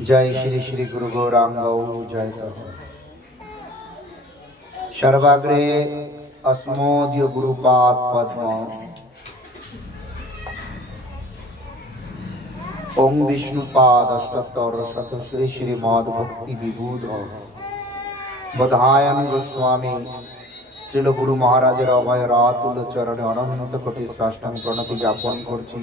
जय श्री श्री गुरु गौरांग जय सर्वाग्रे अस्मोद्य गुरुपाद पद्म ओम विष्णुपाद अष्टोत्तर शत श्री श्रीमद भक्ति विभूत बधायन गोस्वामी श्रील गुरु महाराजेर अभय रातुल चरणे अनंत कोटि साष्टांग प्रणति ज्ञापन करछि।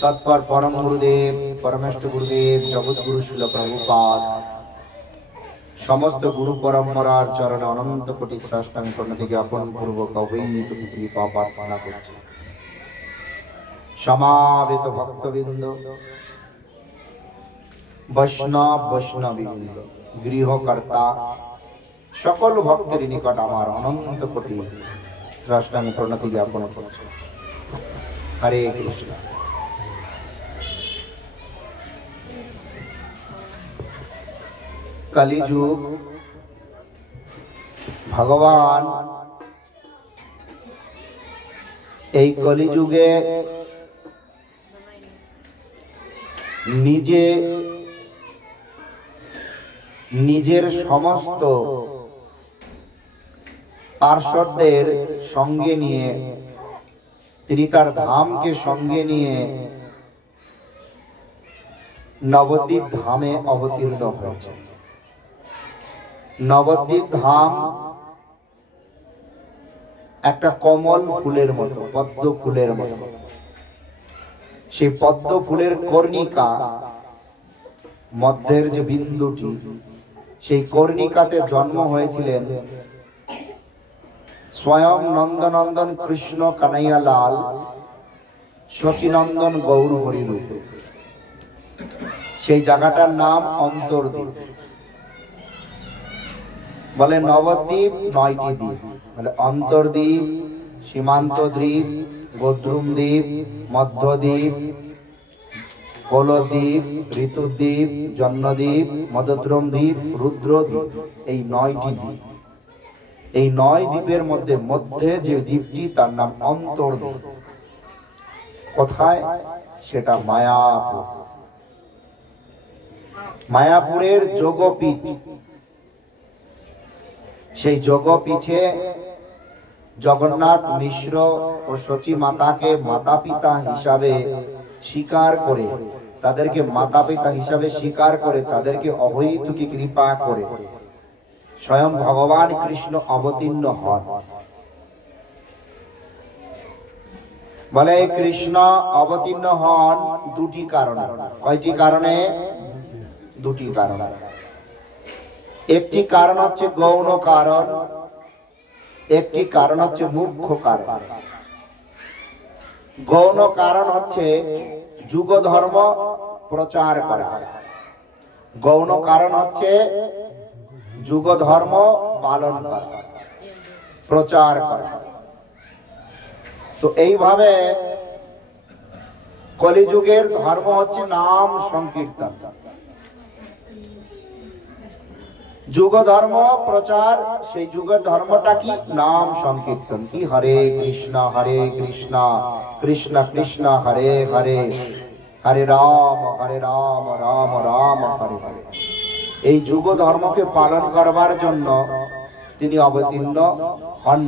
तत्पर परम गुरुदेव परमेष्ठ गुरुदेव जगत गुरु शिल प्रभुपाद समस्त गुरु परम्परार चरण अनंत कोटि साष्टांग प्रणति ज्ञापन पूर्वक अवैध कृपा प्रार्थना करछि। समावेत भक्तबिंद वैष्णव वैष्णवीबृंद गृहकर्ता सकल भक्तेर निकट आमार अनंत कोटि साष्टांग प्रणति ज्ञापन करछि। हरे कृष्ण। कलिजुग भगवान এই কলিযুগে নিজের সমস্ত পার্শ্বদের সঙ্গে নিয়ে তিনি তার ধামকে সঙ্গে নিয়ে নবদ্বীপ ধামে অবতীর্ণ হয়েছে। নবদ্বীপ ধাম একটা কমল ফুলের মতো, পদ্ম ফুলের মতো। সেই পদ্ম ফুলের কর্ণিকা মধ্যের যে বিন্দুটি, সেই কর্ণিকাতে জন্ম হয়েছিলেন স্বয়ং নন্দনন্দন কৃষ্ণ কানাইয়া লাল শচীনন্দন গৌর হরিরূপে। সেই জায়গাটার নাম অন্তর্দ্বীপ। বলে নবদ্বীপ ৯টি দ্বীপ, বলে অন্তর্দ্বীপ, সীমান্ত দ্বীপ, গোদ্রুম দ্বীপ, মধ্যদ্বীপ, কোলদ্বীপ, ঋতুদ্বীপ, জন্মদ্বীপ, মদদ্রম দ্বীপ, রুদ্রদ্বীপ। এই ৯টি দ্বীপ। এই ৯ দ্বীপের মধ্যে যে দ্বীপটি তার নাম অন্তর্দ্বীপ। কোথায়? সেটা মায়াপুর। মায়াপুরের যোগপীঠ। সেই যোগপীঠে জগন্নাথ মিশ্র ও সচী মাতাকে মাতা পিতা হিসাবে স্বীকার করে, তাদেরকে মাতা পিতা হিসাবে স্বীকার করে, তাদেরকে অহৈতুকী কৃপা করে স্বয়ং ভগবান কৃষ্ণ অবতীর্ণ হন। বলে কৃষ্ণ অবতীর্ণ হন দুটি কারণে। কয়টি কারণে? দুটি কারণে। একটি কারণ হচ্ছে গৌণ কারণ, একটি কারণ হচ্ছে মুখ্য কারণ। গৌণ কারণ হচ্ছে যুগ ধর্ম প্রচার করা, গৌণ কারণ হচ্ছে যুগ ধর্ম পালন করা, প্রচার করা। তো এইভাবে কলিযুগের ধর্ম হচ্ছে নাম সংকীর্তন। যুগ ধর্ম প্রচার, সেই যুগের ধর্মটা কি? নাম সংকীর্তন। কি? হরে কৃষ্ণ কৃষ্ণ কৃষ্ণ হরে হরে, হরে রাম রাম রাম হরে হরে। এই যুগ ধর্মকে পালন করবার জন্য তিনি অবতীর্ণ হন।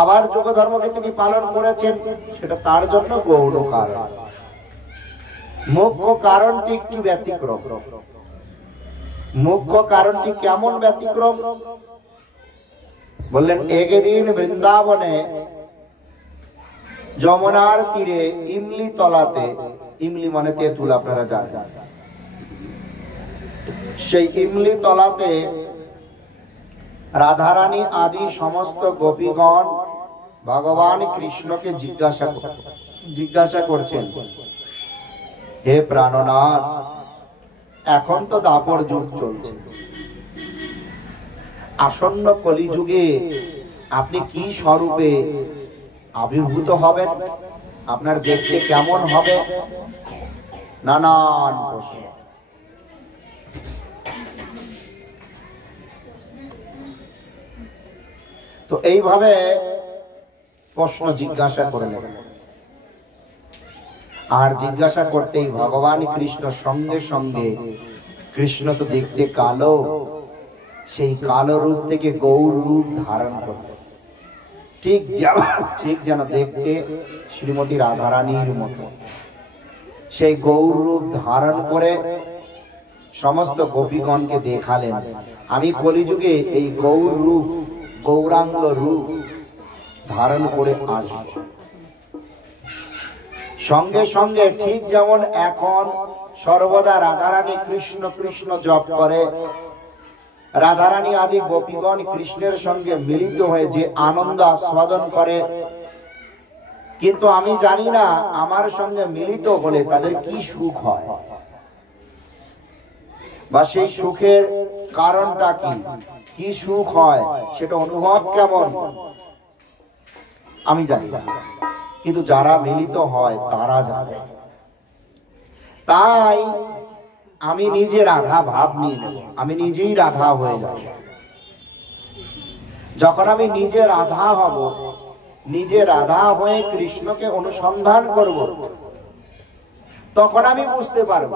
আবার যুগ ধর্মকে তিনি পালন করেছেন, সেটা তার জন্য গৌণ কারণ। মুখ্য কারণটি একটু ব্যতিক্রম। মুখ্য কারণটি কেমন ব্যতিক্রম? বললেন একদিন বৃন্দাবনে যমুনার তীরে ইমলি তলাতে, ইমলি মানে তেঁতুল, আপনারা জানেন, সেই ইমলি তলাতে রাধারানী আদি সমস্ত গোপীগণ ভগবান কৃষ্ণকে জিজ্ঞাসা করছেন, হে প্রাণনাথ, এখন তো দাপর যুগ চলছে, আসন্ন কলিযুগে আপনি কি স্বরূপে আবির্ভূত হবেন? আপনার দেখতে কেমন হবে? নানান প্রশ্ন। তো এইভাবে প্রশ্ন জিজ্ঞাসা করে নেবেন। আর জিজ্ঞাসা করতেই ভগবান কৃষ্ণ সঙ্গে সঙ্গে, কৃষ্ণ তো দেখতে কালো, সেই কালো রূপ থেকে গৌর রূপ ধারণ করল, ঠিক যেন দেখতে শ্রীমতী রাধারানীর মতো। সেই গৌর রূপ ধারণ করে সমস্ত গোপীগণকে দেখালেন, আমি কলিযুগে এই গৌর রূপ, গৌরাঙ্গ রূপ ধারণ করে আসব। সঙ্গে সঙ্গে ঠিক যেমন এখন সর্বদা রাধারানী কৃষ্ণ কৃষ্ণ জপ করে, রাধারানী আদি গোপীগণ কৃষ্ণের সঙ্গে মিলিত হয়ে যে আনন্দ আস্বাদন করে, কিন্তু আমি জানি না আমার সঙ্গে মিলিত হলে তাদের কি সুখ হয়, বা সেই সুখের কারণটা কি, কি সুখ হয়, সেটা অনুভব কেমন আমি জানি না, কিন্তু যারা মিলিত হয় তারা জানে। তাই আমি নিজে রাধা ভাব নিয়ে নেব, আমি নিজেই রাধা হয়ে যাব। যখন আমি নিজে রাধা হব, নিজে রাধা হয়ে কৃষ্ণকে অনুসন্ধান করব, তখন আমি বুঝতে পারব।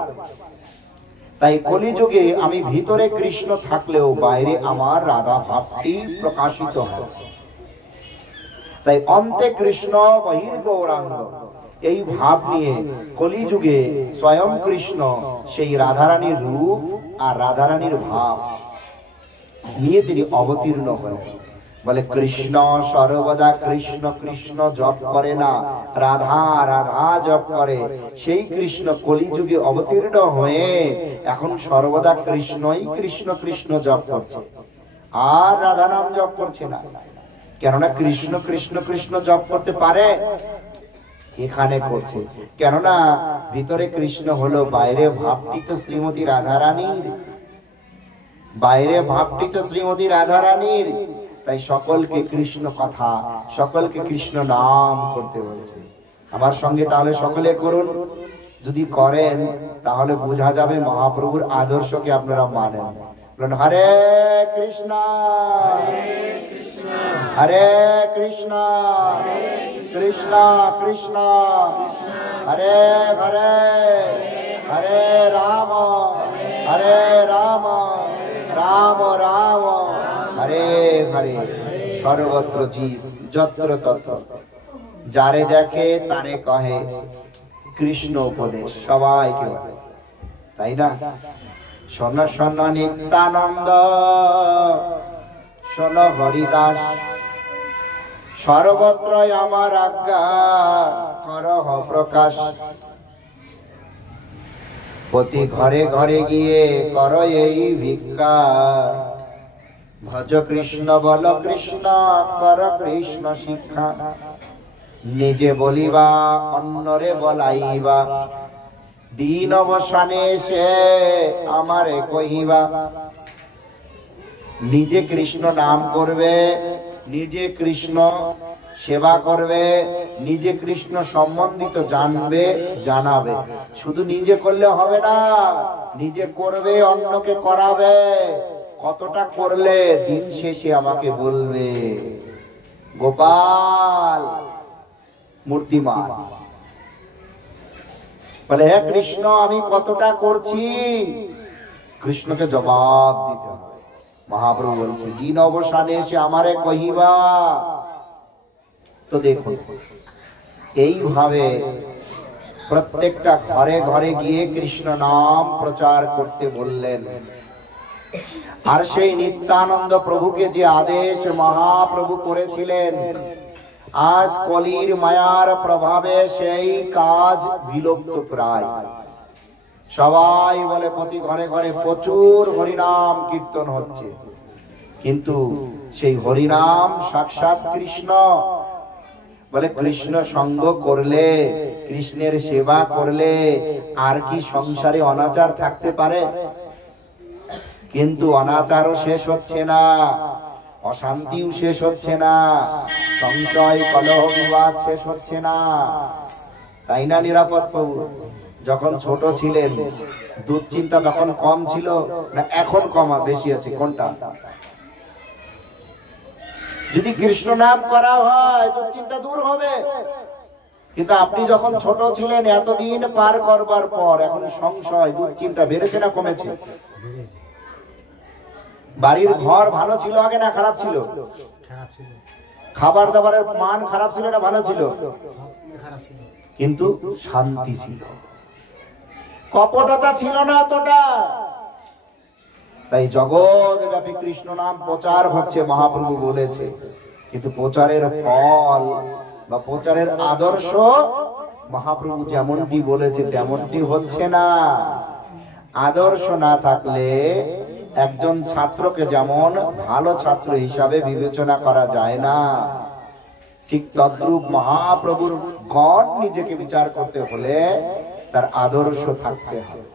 তাই কলিযুগে আমি ভিতরে কৃষ্ণ থাকলেও বাইরে আমার রাধা ভাবটি প্রকাশিত হয়। তাই অন্তে কৃষ্ণ বহির গৌরাঙ্গ, এই ভাব নিয়ে কলিযুগে স্বয়ং কৃষ্ণ সেই রাধারানীর রূপ আর রাধারানীর ভাব নিয়ে তিনি অবতীর্ণ হলেন। বলে কৃষ্ণ সর্বদা কৃষ্ণ কৃষ্ণ জপ করে না, রাধা রাধা জপ করে। সেই কৃষ্ণ কলিযুগে অবতীর্ণ হয়ে এখন সর্বদা কৃষ্ণই কৃষ্ণ কৃষ্ণ জপ করছে, আর রাধা নাম জপ করছে না। কেননা কৃষ্ণ কৃষ্ণ কৃষ্ণ জপ করতে পারে, এখানে করছে। কেননা ভিতরে কৃষ্ণ হলো, বাইরে ভাবটি তো শ্রীমতী রাধারানীর, বাইরে ভাবটি তো শ্রীমতী রাধারানীর। তাই সকলকে কৃষ্ণ কথা, সকলকে কৃষ্ণ নাম করতে বলছে। আমার সঙ্গে তাহলে সকলে করুন, যদি করেন তাহলে বোঝা যাবে মহাপ্রভুর আদর্শকে আপনারা মানেন। হরে কৃষ্ণ হরে কৃষ্ণ কৃষ্ণ কৃষ্ণ হরে হরে, হরে রাম রাম রাম হরে হরে। সর্বত্র জীব যত্র তত্র, যারে দেখে তারে কহে কৃষ্ণ উপদেশ, সবাইকে বলে, তাই না? শোন শোন নিত্যানন্দ, শোন হরিদাস, সর্বত্র আমার আজ্ঞা করহ প্রকাশ। প্রতি ঘরে ঘরে গিয়ে কর এই ভিক্ষা, ভজ কৃষ্ণ বল কৃষ্ণ কর কৃষ্ণ শিক্ষা। নিজে বলিবা অন্যরে বলাইবা, দিন অবসানে সে আমারে কহিবা। নিজে কৃষ্ণ নাম করবে, নিজে কৃষ্ণ সেবা করবে, নিজে কৃষ্ণ সম্বন্ধিত জানবে জানাবে। শুধু নিজে করলে হবে না, নিজে করবে, অন্যকে করাবে। কতটা করলে দিন শেষে আমাকে বলবে গোপাল মূর্তিমান, বলে হে কৃষ্ণ আমি কতটা করছি, কৃষ্ণকে জবাব দিতে হবে। মহাপ্রভু বলছে দিন অবসানে সে আমারে কহিবা। তো দেখুন, এইভাবে প্রত্যেকটা ঘরে ঘরে গিয়ে কৃষ্ণ নাম প্রচার করতে বললেন। আর সেই নিত্যানন্দ প্রভুকে যে আদেশ মহাপ্রভু করেছিলেন, আজ কলির মায়ার প্রভাবে সেই কাজ বিলুপ্ত প্রায়। সবাই বলে প্রতি ঘরে ঘরে প্রচুর হরিনাম কীর্তন হচ্ছে, কিন্তু সেই হরিনাম সাক্ষাৎ কৃষ্ণ। বলে কৃষ্ণ সঙ্গ করলে, কৃষ্ণের সেবা করলে আর কি সংসারে অনাচার থাকতে পারে? কিন্তু অনাচারও শেষ হচ্ছে না, অশান্তিও শেষ হচ্ছে না, সংশয় কলহ বিবাদ শেষ হচ্ছে না, তাই না? নিরাপদ প্রভু যখন ছোট ছিলেন দুশ্চিন্তা তখন কম ছিল না এখন কমা বেশি আছে? কোনটা? যদি কৃষ্ণ নাম করা হয় দুশ্চিন্তা দূর হবে। কিন্তু আপনি যখন ছোট ছিলেন, এতদিন পার করবার পর এখন সংশয় দুশ্চিন্তা বেড়েছে না কমেছে? বাড়ির ঘর ভালো ছিল আগে না খারাপ ছিল? খাবার দাবারের মান খারাপ ছিল না ভালো ছিল? কিন্তু শান্তি ছিল, কপটতা ছিল না অতটা। তাই জগৎ ব্যাপী কৃষ্ণ নাম প্রচার হচ্ছে, মহাপ্রভু বলেছে, কিন্তু প্রচারের ফল বা প্রচারের আদর্শ মহাপ্রভু যেমনটি বলেছে তেমনটি হচ্ছে না। আদর্শ না থাকলে একজন ছাত্রকে যেমন ভালো ছাত্র হিসাবে বিবেচনা করা যায় না, ঠিক তদ্রূপ মহাপ্রভুর গণ নিজেকে বিচার করতে হলে তার আদর্শ থাকতে হবে।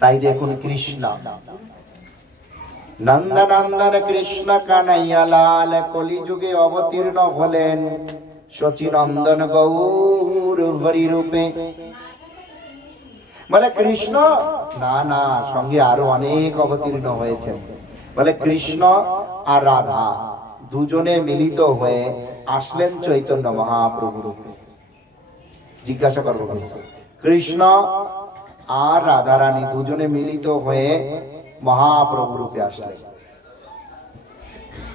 তাই দেখুন কৃষ্ণ নন্দনন্দন কৃষ্ণ কানাইয়া লাল কলিযুগে অবতীর্ণ হলেন শচীনন্দন গৌর হরি রূপে। বলে কৃষ্ণ না না, সঙ্গে আরো অনেক অবতীর্ণ হয়েছেন। বলে কৃষ্ণ আর রাধা দুজনে মিলিত হয়ে আসলেন চৈতন্য মহাপ্রভু রূপে। জিজ্ঞাসা করবো, কৃষ্ণ আর রাধা রানী দুজনে মিলিত হয়ে মহাপ্রভু রূপে আসলেন।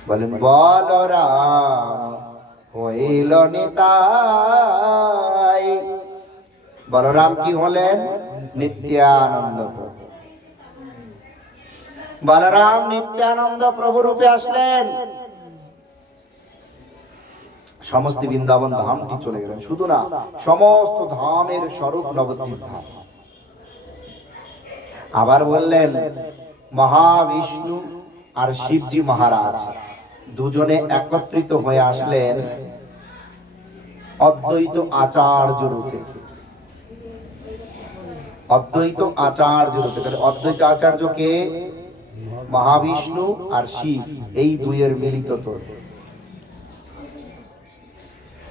বলেন বলরাম হইল নিতাই। বলরাম কি হলেন? নিত্যানন্দ প্রভু। বলরাম নিত্যানন্দ প্রভু রূপে আসলেন। সমস্ত বৃন্দাবন ধামটি চলে গেলেন, শুধু না সমস্ত ধামের স্বরূপ নবদ্বীপ ধাম। আবার বললেন মহাবিষ্ণু আর শিবজি মহারাজ দুজনে একত্রিত হয়ে আসলেন অদ্বৈত আচার্য রূপে। অদ্বৈত আচার্য রূপে। অদ্বৈত আচার্যকে মহাবিষ্ণু আর শিব, এই দুইয়ের মিলিত তত্ত্ব।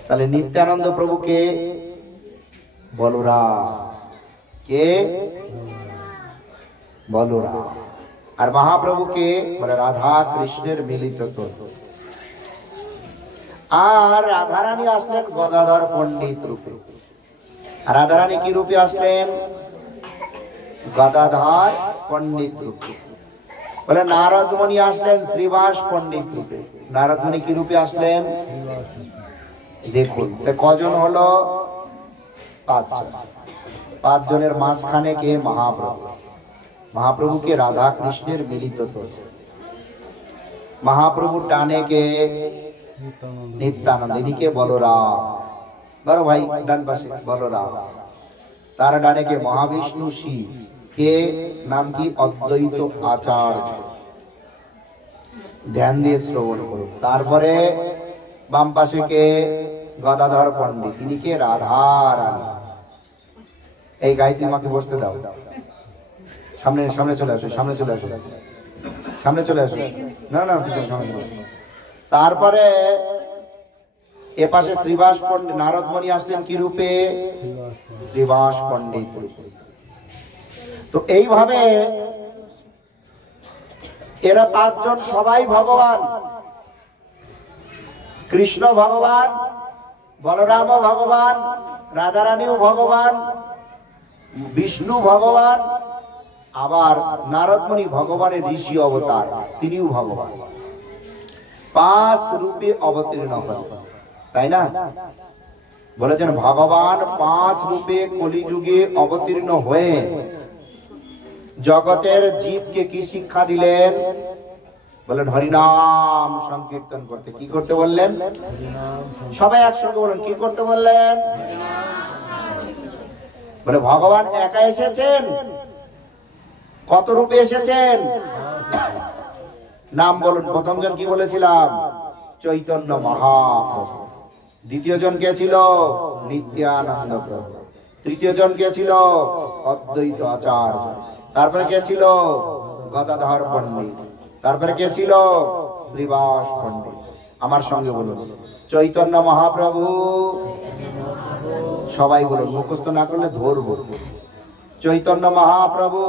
তাহলে নিত্যানন্দ প্রভুকে বলরাম, কে? বলরাম। আর মহাপ্রভুকে বলে রাধা কৃষ্ণের মিলিত তত্ত্ব। আর রাধারানী আসলেন গদাধর পণ্ডিত রূপে। রাধারানী কি রূপে আসলেন? গদাধর পণ্ডিত রূপে। বলে নারদমণি আসলেন শ্রীবাস পণ্ডিত রূপে। নারদমণি কি রূপে আসলেন? দেখুন কজন হলো? 5 জন। 5 জনের মাঝখানে কে? মহাপ্রভু। মহাপ্রভুকে রাধা কৃষ্ণের মিলিত তত্ত্ব। মহাপ্রভুর ডানে কে? নিত্যানন্দ। ইনিকে বলরাম। বড় ভাই ডান পাশে বলরাম। তার ডানে কে? মহাবিষ্ণু শিব। কে? নাম কি? অদ্বৈত আচার্য। ধ্যান দিয়ে শ্রবণ করুন। তারপরে বাম পাশে কে? গদাধর পণ্ডিত। তিনি কে? রাধা রানী। এই গায়ত্রী মাকে বসতে দাও। সামনে সামনে চলে আসো, সামনে চলে আসো, সামনে চলে আসো। না না, তারপরে এ পাশে শ্রীবাস পণ্ডিত। নারদমণি আসলেন কি রূপে? শ্রীবাস পণ্ডিত রূপে। তো এইভাবে এরা 5 জন সবাই ভগবান। কৃষ্ণ ভগবান, বলরাম ভগবান, রাধারানীও ভগবান, বিষ্ণু ভগবান, আবার নারদমণি ভগবানের ঋষি অবতার, তিনিও ভগবান। 5 রূপে অবতীর্ণ হন, তাই না? বলেছেন ভগবান 5 রূপে কলিযুগে অবতীর্ণ হয়ে জগতের জীবকে কি শিক্ষা দিলেন? বলেন হরিনাম সংকীর্তন করতে। কি করতে বললেন? সবাই একসঙ্গে বলেন, কি করতে বললেন? বলে ভগবান একা এসেছেন? কত রূপে এসেছেন? নাম বলুন। প্রথম জন কি বলেছিলাম? চৈতন্য মহাপ্রভু। দ্বিতীয় জন কে ছিল? নিত্যানন্দ প্রভু। তৃতীয় জন কে ছিল? অদ্বৈত আচার্য। তারপরে কে ছিল? গদাধর পণ্ডিত। তারপরে কে ছিল? শ্রীবাস পণ্ডিত। আমার সঙ্গে বলুন, চৈতন্য মহাপ্রভু। সবাই বলুন, মুখস্থ না করলে ধরবো। চৈতন্য মহাপ্রভু,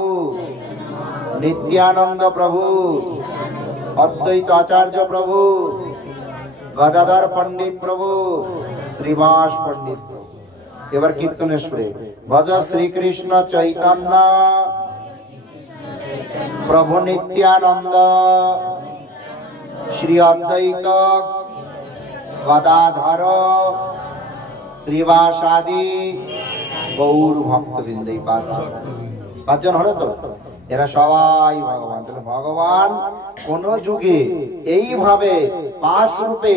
নিত্যানন্দ প্রভু, অদ্বৈত আচার্য প্রভু, গদাধর পণ্ডিত প্রভু, শ্রীবাস পণ্ডিত। এবার কীর্তনের সুরে ভজ শ্রীকৃষ্ণ চৈতন্য প্রভু নিত্যানন্দ শ্রী অদ্বৈত গদাধর শ্রীবাসাদি গৌর ভক্তবৃন্দ। এই পাঁচজন হলো তো, এরা সবাই ভগবান। তাহলে ভগবান কোন যুগে এইভাবে 5 রূপে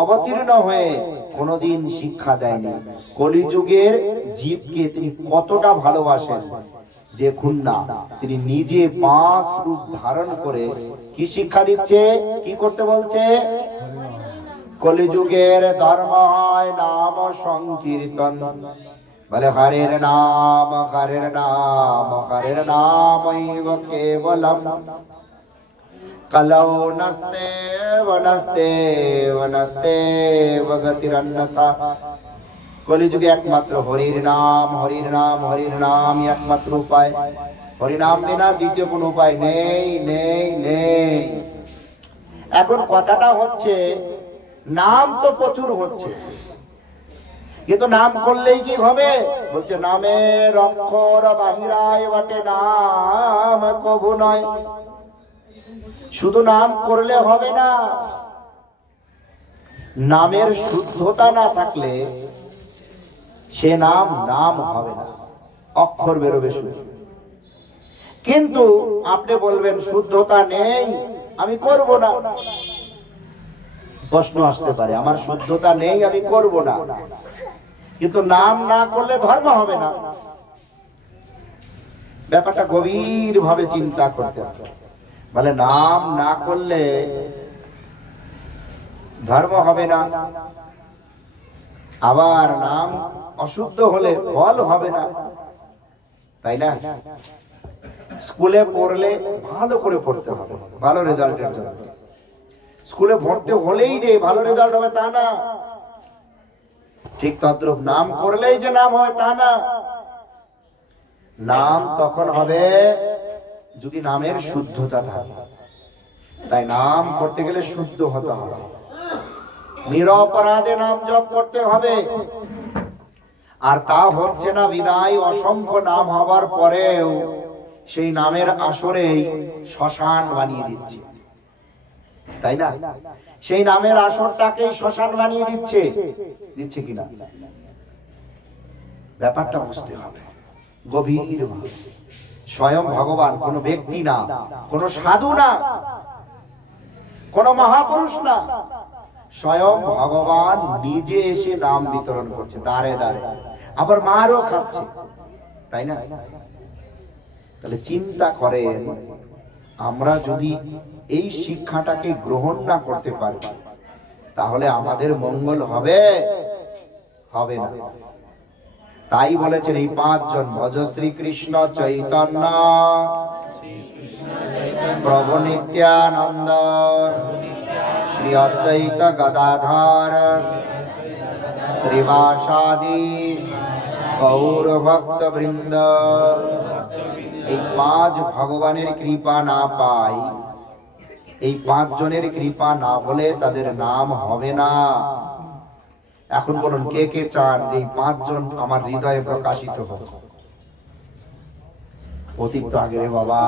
অবতীর্ণ হয়ে কোনদিন শিক্ষা দেয়নি। কলিযুগের জীবকে তিনি কতটা ভালোবাসেন দেখুন না, তিনি নিজে 5 রূপ ধারণ করে কি শিক্ষা দিচ্ছে, কি করতে বলছে? কলিযুগের ধর্ম হয় নাম সংকীর্তন। বলে হরের নাম হরের নাম হরের নামৈব কেবলম কলৌ নস্তে বনস্তে বনস্তে গতিরন্যথা। কলিযুগে একমাত্র হরির নাম হরির নাম হরির নাম একমাত্র উপায়। হরিনাম বিনা দ্বিতীয় কোন উপায় নেই নেই নেই। এখন কথাটা হচ্ছে নাম তো প্রচুর হচ্ছে, কিন্তু নাম করলেই কি হবে? বলছে নামের অক্ষর বাহিরায় বটে, নাম কবু নয়। শুধু নাম করলে হবে না, নামের শুদ্ধতা না থাকলে সে নাম নাম হবে না, অক্ষর বেরোবে শুধু। কিন্তু আপনি বলবেন শুদ্ধতা নেই, আমি করব না। প্রশ্ন আসতে পারে, আমার শুদ্ধতা নেই, আমি করব না, কিন্তু নাম না করলে ধর্ম হবে না। ব্যাপারটা গভীর ভাবে চিন্তা করতে হবে। বলে নাম না করলে ধর্ম হবে না, আবার নাম অশুদ্ধ হলে ফল হবে না, তাই না? স্কুলে পড়লে ভালো করে পড়তে হবে ভালো রেজাল্টের জন্য। স্কুলে ভর্তি হলেই যে ভালো রেজাল্ট হবে তা না, ঠিক তদ্রূপ নাম করলেই যে নাম হবে তা না। নাম তখন হবে যদি নামের শুদ্ধতা থাকে। তাই নাম করতে গেলে শুদ্ধ হতে হবে, নিরপরাধে নাম জপ করতে হবে। আর তা হচ্ছে না বিদায় অসংখ্য নাম হবার পরেও সেই নামের আসরেই শ্মশান বানিয়ে দিচ্ছে, তাই না? সেই নামের আসরটাকেই শ্মশান বানিয়ে দিচ্ছে, দিচ্ছে কিনা? ব্যাপারটা বুঝতে হবে গভীর ভাবে। স্বয়ং ভগবান কোনো ব্যক্তি না, কোনো সাধু না, কোনো মহাপুরুষ না, স্বয়ং ভগবান নিজে এসে নাম বিতরণ করছে দাঁড়ে দাঁড়ে, আবার মারও খাচ্ছে, তাই না? তাহলে চিন্তা করেন, আমরা যদি এই শিক্ষাটাকে গ্রহণ না করতে পারি তাহলে আমাদের মঙ্গল হবে হবে না। তাই বলেছেন এই 5 জন ভজ শ্রীকৃষ্ণ চৈতন্য প্রভু নিত্যানন্দ শ্রী অদ্বৈত গদাধর শ্রীবাসাদি গৌর ভক্ত বৃন্দ। এই 5 ভগবানের কৃপা না পাই, এই 5 জনের কৃপা না হলে তাদের নাম হবে না। এখন বলুন কে কে চান যে এই 5 জন আমার হৃদয়ে প্রকাশিত হোক? অতীত তো আগে রে বাবা।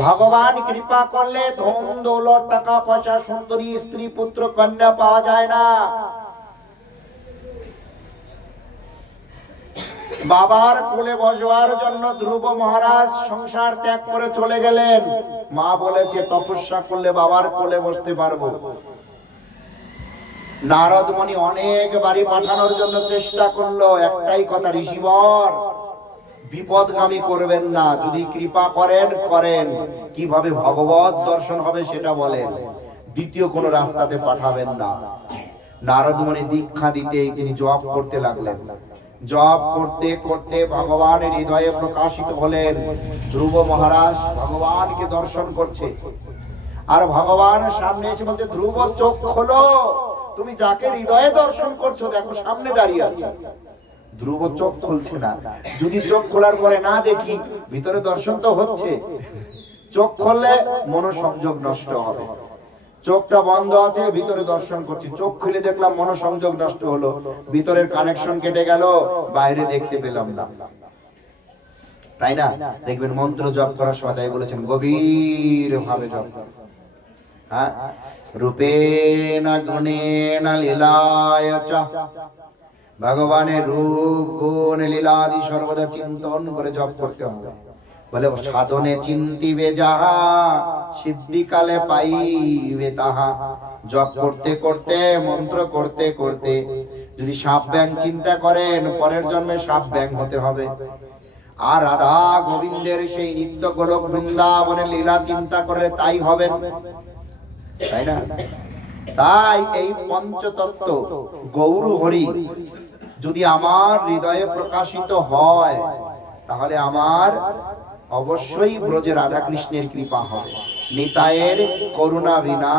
ভগবান কৃপা করলে ধন দৌলত টাকা পয়সা সুন্দরী স্ত্রী পুত্র কন্যা পাওয়া যায় না। বাবার কোলে বসবার জন্য ধ্রুব মহারাজ সংসার ত্যাগ করে চলে গেলেন। মা বলেছে তপস্যা করলে বাবার কোলে বসতে পারবো। নারদ মুনি অনেক বাড়ি পাঠানোর জন্য চেষ্টা করলো, একটাই কথা, ঋষিবর বিপদগামী করবেন না, যদি কৃপা করেন করেন, কিভাবে ভগবত দর্শন হবে সেটা বলেন, দ্বিতীয় কোন রাস্তাতে পাঠাবেন না। নারদ মুনি দীক্ষা দিতেই তিনি জপ করতে লাগলেন। জপ করতে করতে ভগবানের হৃদয়ে প্রকাশিত হলেন। ধ্রুব মহারাজ ভগবানকে দর্শন করছে, আর ভগবান সামনে এসে বলছে, ধ্রুব চোখ খোলো, তুমি যাকে হৃদয়ে দর্শন করছো দেখো সামনে দাঁড়িয়ে আছে। ধ্রুব চোখ খুলছে না। যদি চোখ খোলার পরে না দেখি, ভিতরে দর্শন তো হচ্ছে, চোখ খুললে মনোসংযোগ নষ্ট হবে। চোখটা বন্ধ আছে, ভিতরে দর্শন করছি, চোখ খুলে দেখলাম মনোসংযোগ নষ্ট হলো, ভিতরের কানেকশন কেটে গেল, বাইরে দেখতে পেলাম না, তাই না? দেখবেন মন্ত্র জপ করার সময় তাই বলেছেন গভীর ভাবে জপ করুন। হ্যাঁ, রূপেণ গুণেন লীলায় চ, ভগবানের রূপ গুণ লীলাদি সর্বদা চিন্তন করে জপ করতে হবে। বলে সাধনে চিন্তিবে যাহা, সিদ্ধিকালে পাইবে তাহা। জপ করতে করতে, মন্ত্র করতে করতে যদি সাপ ব্যাং চিন্তা করেন, পরের জন্মে সাপ ব্যাং হতে হবে। আর রাধা গোবিন্দের সেই নিত্য গোলক বৃন্দাবনের লীলা চিন্তা করলে তাই হবেন, তাই না? তাই এই পঞ্চতত্ত্ব গৌর হরি যদি আমার হৃদয়ে প্রকাশিত হয়, তাহলে আমার অবশ্যই ব্রজে রাধা কৃষ্ণের কৃপা হবে। নিতাইয়ের করুণা বিনা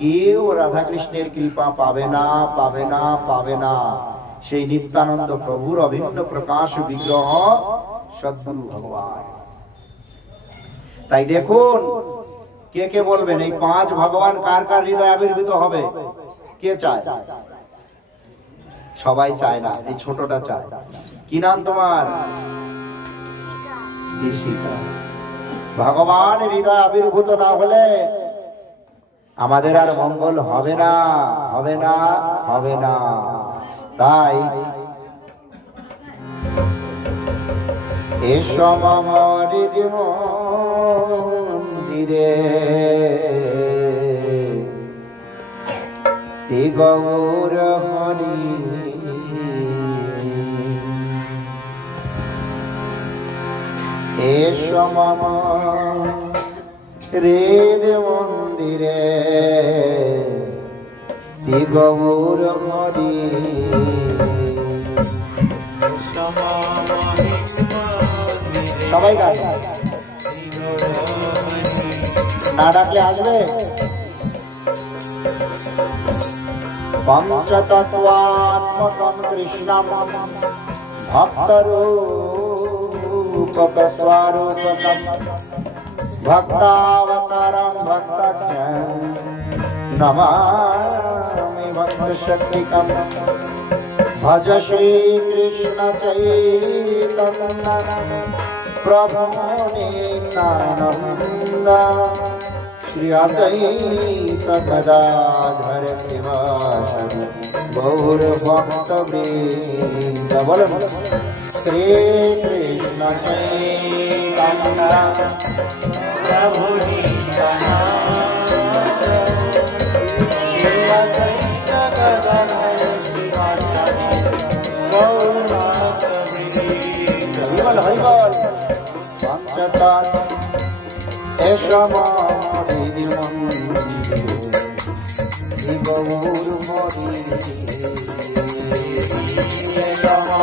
কেউ রাধা কৃষ্ণের কৃপা পাবে না, পাবে না, পাবে না। সেই নিত্যানন্দ প্রভুর অভিন্ন প্রকাশ বিগ্রহ সদ্গুরু ভগবান। তাই দেখুন, কে কে বলবেন এই পাঁচ ভগবান কার কার হৃদয় আবির্ভূত হবে? কে চায়? সবাই চায় না, এই ছোটটা চায়। কি নাম তোমার? ভগবান হৃদয় আবির্ভূত না হলে আমাদের আর মঙ্গল হবে না, হবে না, হবে না। তাই এসো মম হৃদি মন্দিরে, শ্রী গৌর হরি। এসো মম হৃদি মন্দিরে, শ্রী গৌর হরি। সবাই গান না ডাকলে আসবে। পঞ্চতত্ত্বাত্মকং কৃষ্ণম ভক্তরূপকস্বরূপকম ভক্তাবতারং ভক্তাখ্যং নমামি ভক্তশক্তিকম। ভজ শ্রী কৃষ্ণ চৈতন্য প্রভু নিত্যানন্দ, শ্রী অদ্বৈত গদাধর শিবাসাদি গৌর ভক্তবৃন্দ। বলুন শ্রী কৃষ্ণ চৈতন্য প্রভু নিত্যানন্দ, শ্রী অদ্বৈত গদাধর শিবাসাদি গৌর ভক্তবৃন্দ। হরি বল। পঞ্চতত্ত্ব এসো মম হৃদি মন্দিরে, শ্রী গৌর হরি। এসো মম হৃদি মন্দিরে,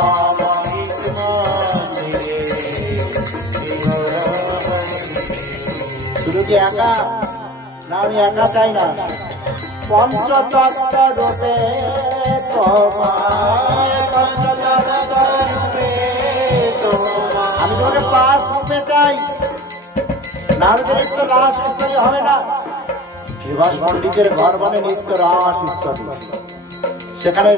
শ্রী গৌর হরি। শুধু কি একা না? আমি একা চাই না। পঞ্চতত্ত্ব রূপে তোমায়, পঞ্চতত্ত্ব রূপে তোমায়। আমি তোমাকে পাঁচ রূপে চাই, হবে না। শ্রীবাস পণ্ডিতের ঘর মানে নিত্য রাস ইত্যাদি, সেখানে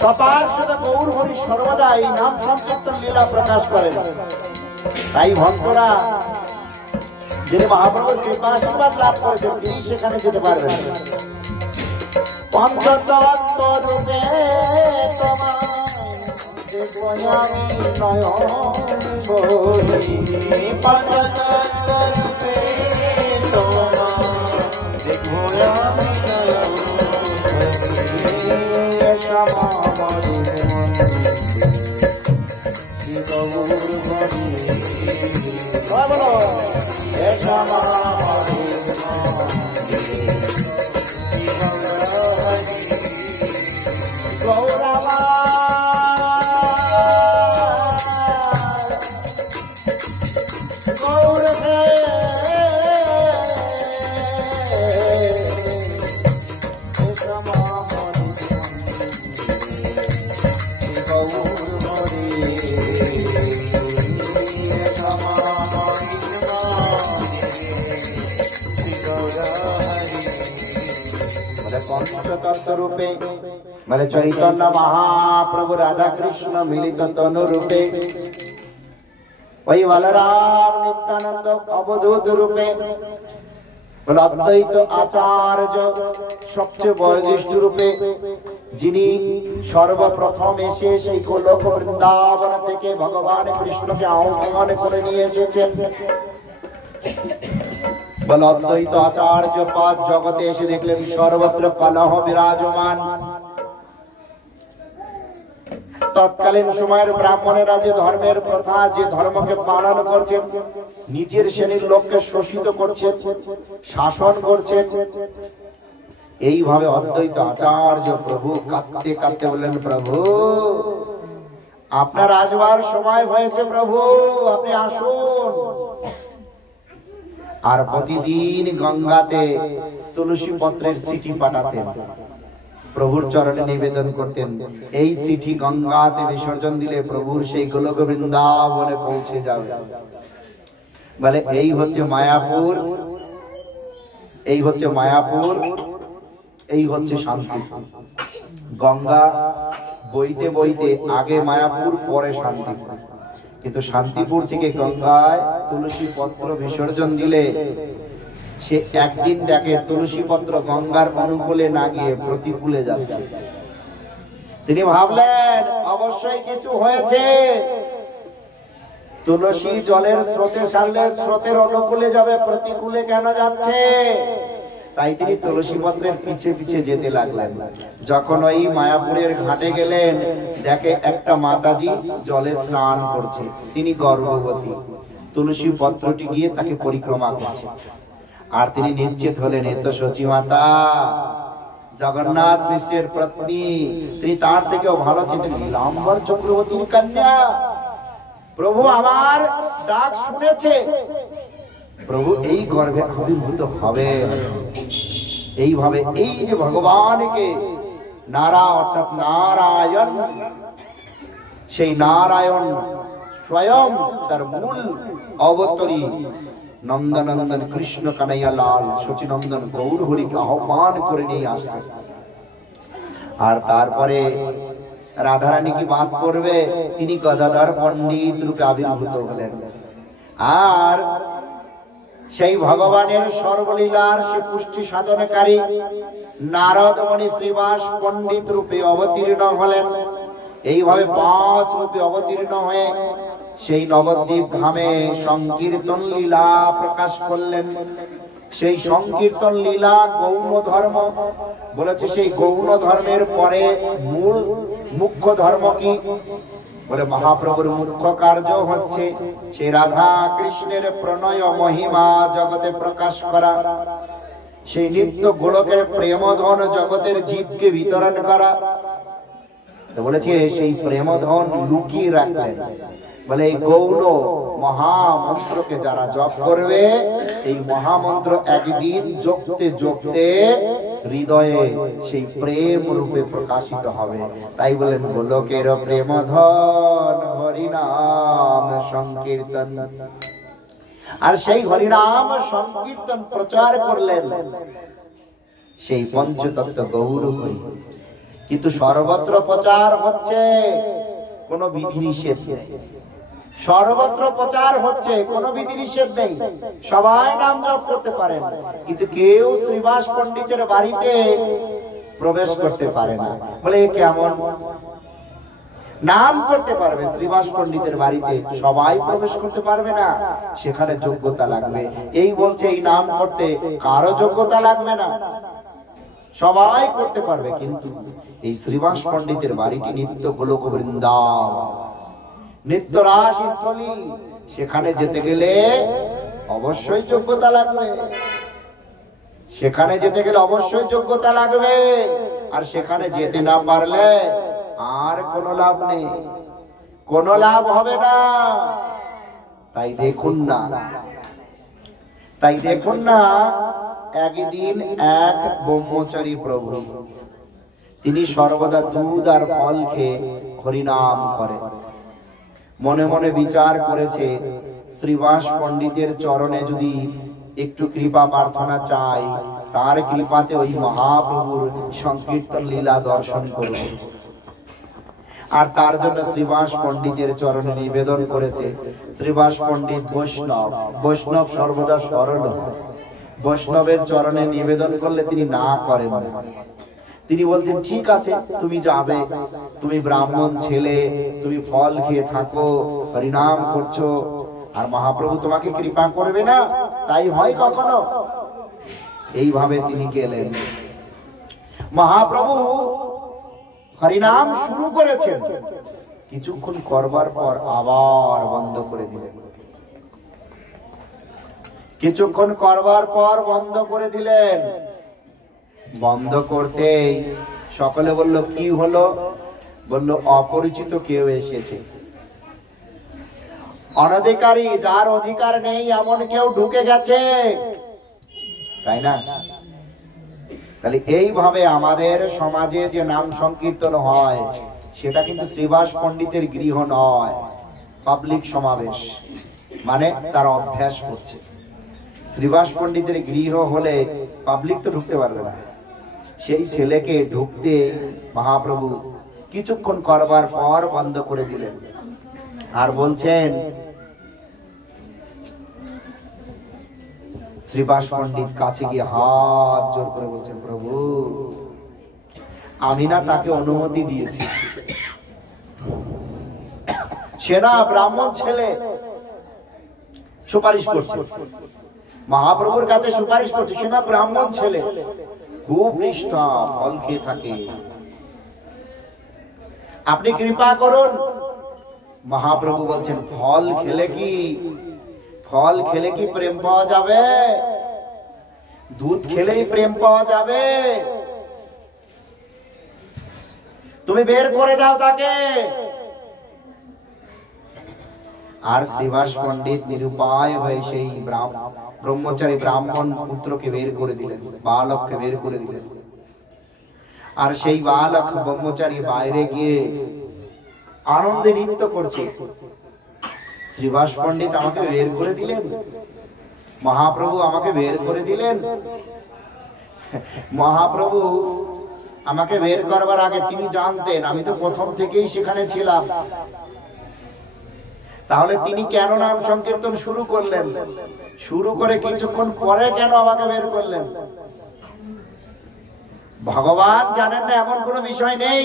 সপার্শ্বদ গৌর হরি সর্বদা এই নাম সংকীর্তন লীলা প্রকাশ করেন। তাই ভক্তরা যিনি মহাপ্রভুর কৃপাশীর্বাদ লাভ করেছেন, তিনি সেখানে যেতে পারবেন। পঞ্চতত্ত্ব রূপে তোমায় দেখবো আমি নয়ন ভরি, পঞ্চতত্ত্ব রূপে তোমায় দেখবো আমি নয়ন ভরি। এসো মম হৃদি মন্দিরে, শ্রী গৌর হরি। বলো এসো মম হৃদি মন্দিরে, শ্রী গৌর হরি। গৌরবা গৌর হে, এসো মম হৃদি মন্দিরে, শ্রী গৌর হরি। এসো মম হৃদি মন্দিরে, বলে পঞ্চতত্ত্ব রূপে, বলে চৈতন্য মহাপ্রভু রাধা কৃষ্ণ মিলিত তনু রূপে, ওই বলরাম নিত্যানন্দ অবধূত রূপে, বলে অদ্বৈত আচার্য সবচেয়ে বয়োজ্যেষ্ঠ রূপে, যিনি সর্বপ্রথম এসে সেই গোলক বৃন্দাবন থেকে ভগবান কৃষ্ণকে আহ্বান করে নিয়ে এসেছেন। বলে অদ্বৈত আচার্য পদ জগতে এসে দেখলেন সর্বত্র কলহ বিরাজমান। তৎকালীন সময়ের ব্রাহ্মণেরা যে ধর্মের প্রথা, যে ধর্মকে পালন করছেন, নিজের শ্রেণীর লোককে শোষিত করছেন, শাসন করছেন। এইভাবে অদ্বৈত আচার্য প্রভু কাঁদতে কাঁদতে বললেন, প্রভু আপনার আসবার সময় হয়েছে, প্রভু আপনি আসুন। আর প্রতিদিন গঙ্গাতে তুলসী পত্রের চিঠি পাঠাতেন, প্রভুর চরণে নিবেদন করতেন। এই চিঠি গঙ্গাতে বিসর্জন দিলে প্রভুর সেই গোলক বৃন্দাবনে পৌঁছে যাবে। বলে এই হচ্ছে মায়াপুর, এই হচ্ছে মায়াপুর, এই হচ্ছে শান্তিপুর। গঙ্গা বইতে বইতে আগে মায়াপুর, পরে শান্তিপুর। কিন্তু শান্তিপুর থেকে গঙ্গায় তুলসী পত্র বিসর্জন দিলে সে একদিন দেখে তুলসী পত্র গঙ্গার অনুকূলে না গিয়ে প্রতিকূলে যাচ্ছে। তিনি ভাবলেন অবশ্যই কিছু হয়েছে। তুলসী জলের স্রোতে ছাড়লে স্রোতের অনুকূলে যাবে, প্রতিকূলে কেন যাচ্ছে? তাই তিনি তুলসী পত্রের পিছে পিছে যেতে লাগলেন। যখন ওই মায়াপুরের ঘাটে গেলেন, দেখে একটা মাতাজি জলে স্নান করছে। তিনি গর্ভবতী, তুলসী পত্রটি গিয়ে তাকে পরিক্রমা করছে। আর তিনি নিশ্চিত হলেন এ তো সচী মাতা, জগন্নাথ মিশ্রের পত্নী। তিনি তার থেকেও ভালো ছিলেন, নীলাম্বর চক্রবর্তীর কন্যা। প্রভু আমার ডাক শুনেছে, প্রভু এই গর্ভে আবির্ভূত হবে। এইভাবে এই যে ভগবানকে নারা অর্থাৎ নারায়ণ, সেই নারায়ণ স্বয়ং তার মূল অবতরী নন্দনন্দন কৃষ্ণ কানাইয়া লাল সচিনন্দন গৌর হরিকে আহ্বান করে নিয়ে আসলেন। আর তারপরে রাধারানী কি বাদ করবে, তিনি গদাধর পণ্ডিত রূপে আবির্ভূত হলেন। আর সেই ভগবানের সর্বলীলার সে পুষ্টি সাধনকারী নারদ মণি শ্রীবাস পণ্ডিত রূপে অবতীর্ণ হলেন। এইভাবে 5 রূপে অবতীর্ণ হয়ে সেই নবদ্বীপ ধামে সংকীর্তন লীলা প্রকাশ করলেন। সেই সংকীর্তন লীলা গৌণ ধর্ম বলেছে। সেই গৌণ ধর্মের পরে মূল মুখ্য ধর্ম কি বলে, মহাপ্রভুর মুখ্য কার্য হচ্ছে সেই রাধা কৃষ্ণের প্রণয় মহিমা জগতে প্রকাশ করা, সেই নিত্য গোলকের প্রেমধন জগতের জীবকে বিতরণ করা। বলেছে সেই প্রেমধন লুকিয়ে রাখলেন। বলে এই গৌণ মহামন্ত্রকে যারা জপ করবে, এই মহামন্ত্র একদিন জপতে জপতে হৃদয়ে সেই প্রেম রূপে প্রকাশিত হবে। তাই বলেন গোলকের প্রেমধন হরিনাম সংকীর্তন। আর সেই হরিনাম সংকীর্তন প্রচার করলেন সেই পঞ্চতত্ত্ব গৌর হরি। কিন্তু সর্বত্র প্রচার হচ্ছে, কোনো বিধি নিষেধ নেই। সর্বত্র প্রচার হচ্ছে, কোনো বিধি নিষেধ নেই, সবাই নাম জপ করতে পারেন। কিন্তু কেউ শ্রীবাস পণ্ডিতের বাড়িতে প্রবেশ করতে পারে না। বলে কেমন? নাম করতে পারবে শ্রীবাস পণ্ডিতের বাড়িতে, সবাই প্রবেশ করতে পারবে না, সেখানে যোগ্যতা লাগবে। এই বলছে এই নাম করতে কারো যোগ্যতা লাগবে না, সবাই করতে পারবে। কিন্তু এই শ্রীবাস পণ্ডিতের বাড়িটি নিত্য গোলক বৃন্দাবন, নিত্য রাস স্থলী, সেখানে যেতে গেলে অবশ্যই যোগ্যতা লাগবে। সেখানে যেতে গেলে অবশ্যই যোগ্যতা লাগবে। আর সেখানে যেতে না পারলে আর কোনো লাভ নেই, কোনো লাভ হবে না। তাই দেখুন না, তাই দেখুন না, একদিন এক ব্রহ্মচারী প্রভু, তিনি সর্বদা দুধ আর ফল খেয়ে হরিনাম করে। মনে মনে বিচার করেছে শ্রীবাস পণ্ডিতের চরণে যদি একটু কৃপা প্রার্থনা চাই, তার কৃপাতে ওই মহাপ্রভুর সংকীর্তন লীলা দর্শন করব। আর তার জন্য শ্রীবাস পণ্ডিতের চরণে নিবেদন করেছে। শ্রীবাস পণ্ডিত বৈষ্ণব, বৈষ্ণব সর্বদা সরল হয়। বৈষ্ণবের চরণে নিবেদন করলে তিনি না করেন না। তিনি বলছেন ঠিক আছে, তুমি যাবে, তুমি ব্রাহ্মণ ছেলে, তুমি ফল খেয়ে থাকো, হরিনাম করছো, আর মহাপ্রভু তোমাকে কৃপা করবে না? তাই হয় কখনো? এইভাবে তিনি গেলেন। মহাপ্রভু হরিনাম শুরু করেছেন, কিছুক্ষণ করবার পর আবার বন্ধ করে দিলেন। কিছুক্ষণ করবার পর বন্ধ করে দিলেন। বন্ধ করতেই সকলে বলল কি হলো? বলল অপরিচিত কেউ এসেছে, অনধিকারী, যার অধিকার নেই এমন কেউ ঢুকে গেছে, তাই না? তাহলে এইভাবে আমাদের সমাজে যে নাম সংকীর্তন হয় সেটা কিন্তু শ্রীবাস পণ্ডিতের গৃহ নয়, পাবলিক সমাবেশ, মানে তার অভ্যাস হচ্ছে। শ্রীবাস পণ্ডিতের গৃহ হলে পাবলিক তো ঢুকতে পারবে না। সেই ছেলেকে ঢুকতে মহাপ্রভু কিছুক্ষণ করবার পর বন্ধ করে দিলেন। আর বলছেন, শ্রীবাস পণ্ডিত কাছে গিয়ে হাত জোর করে বলছেন, প্রভু আমি না তাকে অনুমতি দিয়েছি, সে না ব্রাহ্মণ ছেলে, সুপারিশ করছে মহাপ্রভুর কাছে, সুপারিশ করছে, সে না ব্রাহ্মণ ছেলে, খুব নিষ্ঠা, ফল খেয়ে থাকে, আপনি কৃপা করুন। মহাপ্রভু বলছেন, ফল খেলে কি প্রেম পাওয়া যাবে? দুধ খেলেই প্রেম পাওয়া যাবে? তুমি বের করে দাও তাকে। আর শ্রীবাস পণ্ডিত নিরুপায় হয়ে সেই ব্রহ্মচারী ব্রাহ্মণ পুত্রকে বের করে দিলেন, বালককে বের করে দিলেন। আর সেই বালক ব্রহ্মচারী বাইরে গিয়ে আনন্দে নৃত্য করছে। শ্রীবাস পণ্ডিত আমাকে বের করে দিলেন, মহাপ্রভু আমাকে বের করে দিলেন। মহাপ্রভু আমাকে বের করবার আগে তিনি জানতেন আমি তো প্রথম থেকেই সেখানে ছিলাম, তাহলে তিনি কেন নাম সংকীর্তন শুরু করলেন? শুরু করে কিছুক্ষণ পরে কেন আমাকে বের করলেন? ভগবান জানেন না এমন কোনো বিষয় নেই।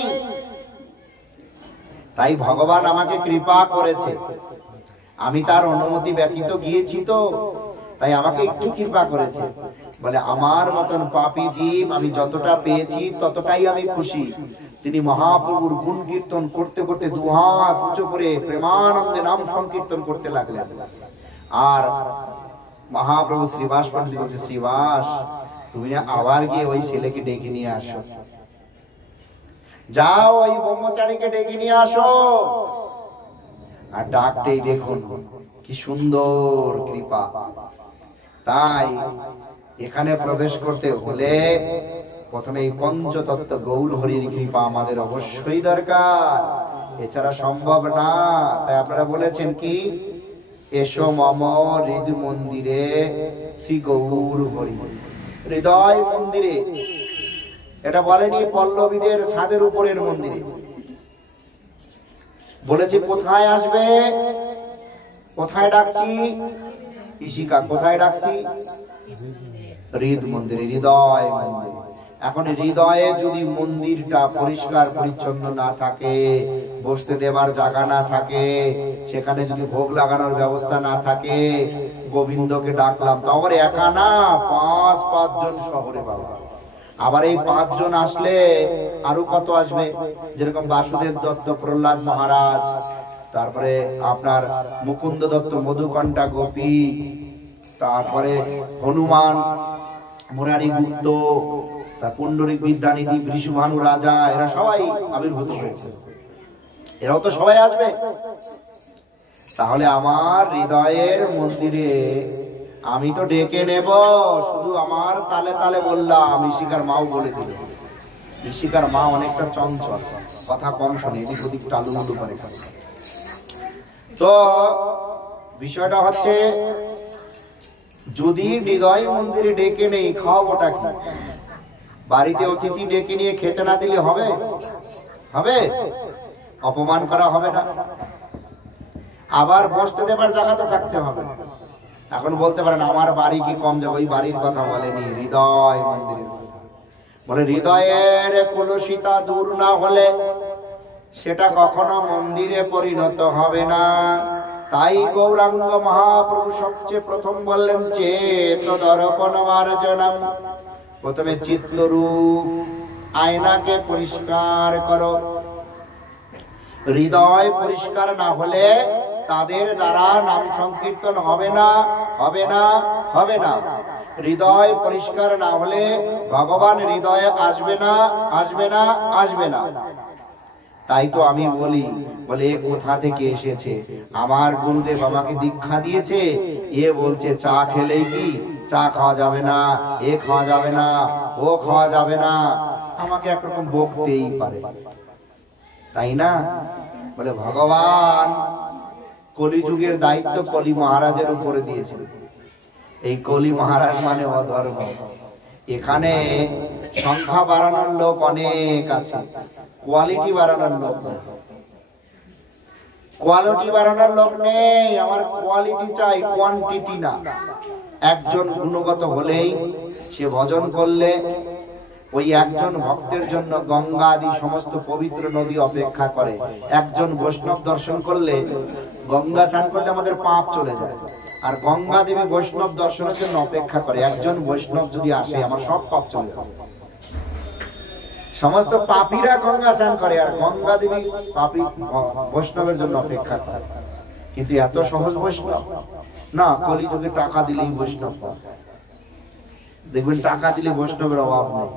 তাই ভগবান আমাকে কৃপা করেছে, আমি তার অনুমতি ব্যতীত গিয়েছি, তো তাই আমাকে একটু কৃপা করেছে। বলে আমার মতন পাপী জীব আমি যতটা পেয়েছি ততটাই আমি খুশি। তিনি মহাপ্রভুর গুণ কীর্তন করতে করতে দুহাত উঁচু করে প্রেমানন্দে নাম সংকীর্তন করতে লাগলেন। আর মহাপ্রভু শ্রীবাস পণ্ডিত বলছে, শ্রীবাস তুমি আবার গিয়ে ওই ছেলেকে ডেকে নিয়ে আসো, যাও ওই ব্রহ্মচারীকে ডেকে নিয়ে আসো। আর ডাকতেই দেখুন কি সুন্দর কৃপা। তাই এখানে প্রবেশ করতে হলে প্রথমে এই পঞ্চতত্ত্ব গৌর হরির কৃপা আমাদের অবশ্যই দরকার, এছাড়া সম্ভব না। তাই আপনারা বলেছেন কি, এসো মম হৃদ মন্দিরে শ্রী গৌর হরি, হৃদয় মন্দিরে। এটা বলেনি পল্লবীদের ছাদের উপরের মন্দিরে, বলেছি কোথায় আসবে, কোথায় ডাকছি, ইশিকা কোথায় ডাকছি, হৃদ মন্দিরে, হৃদয় মন্দিরে। এখন হৃদয়ে যদি মন্দিরটা পরিষ্কার পরিচ্ছন্ন না থাকে, বসতে দেবার জায়গা না থাকে, সেখানে যদি ভোগ লাগানোর ব্যবস্থা না থাকে, গোবিন্দকে ডাকলাম, তো আবার একা না, 5 জন শহরে বাবা। আবার এই 5 জন আসলে আরো কত আসবে, যেরকম বাসুদেব দত্ত প্রহ্লাদ মহারাজ, তারপরে আপনার মুকুন্দ দত্ত মধুকণ্ঠা গোপী, তারপরে হনুমান মুরারি গুপ্ত, তার পুণ্ডরিক বিদ্যানিধি বৃষভানু রাজা, এরা সবাই আবির্ভূত হয়েছে, এরাও তো সবাই আসবে। তাহলে আমার হৃদয়ের মন্দিরে আমি তো ডেকে নেব, শুধু আমার তালে তালে বললাম, ঋষিকার মাও বলে দিল। ঋষিকার মা অনেকটা চঞ্চল, কথা কম শোনে, এদিক ওদিক টালুমুলু করে। তো বিষয়টা হচ্ছে যদি হৃদয় মন্দিরে ডেকে নেই, খাওয়াবোটা কি? বাড়িতে অতিথি ডেকে নিয়ে খেতে না দিলে হবে? হবে? অপমান করা হবে না? আবার বসতে দেবার জায়গা তো থাকতে হবে। এখন বলতে পারেন আমার বাড়ি কি কম যাবে? ওই বাড়ির কথা বলেনি, হৃদয় মন্দিরের কথা বলে। হৃদয়ের কলুষিতা দূর না হলে সেটা কখনো মন্দিরে পরিণত হবে না। তাই গৌরাঙ্গ মহাপ্রভু সবচেয়ে প্রথম বললেন চেত দর্পণ মার্জনম। প্রথমে চিত্তরূপ আয়নাকে পরিষ্কার করো। হৃদয় পরিষ্কার না হলে তাদের দ্বারা নাম সংকীর্তন হবে না, হবে না, হবে না। হৃদয় পরিষ্কার না হলে ভগবান হৃদয়ে আসবে না, আসবে না, আসবে না। তাই তো আমি বলি, বলে কোথা থেকে এসেছে? আমার গুরুদেব আমাকে দীক্ষা দিয়েছে, এ বলছে চা খেলেই কি চা খাওয়া যাবে না, এ খাওয়া যাবে না, ও খাওয়া যাবে না। আমাকে একরকম বকতেই পারে, তাই না? বলে ভগবান কলিযুগের দায়িত্ব কলি মহারাজের উপরে দিয়েছেন। এই কলি মহারাজ মানে অধর্ম। এখানে সংখ্যা বাড়ানোর লোক অনেক আছে, কোয়ালিটি বাড়ানোর লোক নেই। কোয়ালিটি বাড়ানোর লোক নেই, আমার কোয়ালিটি চাই, কোয়ান্টিটি না। একজন গুণগত হলেই সে ভজন করলে ওই একজন ভক্তের জন্য গঙ্গা আদি সমস্ত পবিত্র নদী অপেক্ষা করে। একজন বৈষ্ণব দর্শন করলে, গঙ্গা স্নান করলে আমাদের পাপ চলে যায়, আর গঙ্গা দেবী বৈষ্ণব দর্শনের জন্য অপেক্ষা করে। একজন বৈষ্ণব যদি আসে আমার সব পাপ চলে যায়। সমস্ত পাপীরা গঙ্গা স্নান করে, আর গঙ্গা দেবী পাপী বৈষ্ণবের জন্য অপেক্ষা করে। কিন্তু এত সহজ বৈষ্ণব না। কলিযুগে টাকা দিলেই বৈষ্ণব। দেখবেন টাকা দিলে বৈষ্ণবের অভাব নেই।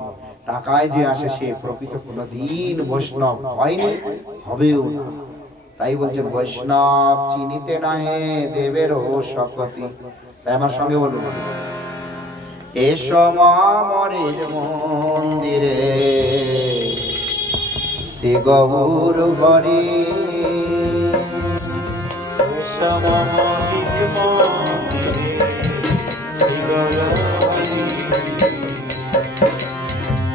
টাকায় যে আসে সে প্রকৃত কোনদিন বৈষ্ণব হয়নি, হবেও না। তাই বলছেন বৈষ্ণব চিনিতে না হে দেবের ও শকতি। তাই আমার সঙ্গে বলুন, এসো মামরের মন্দিরে শ্রী গৌর হরি। এসো মামরের মন্দিরে শ্রী গৌর হরি।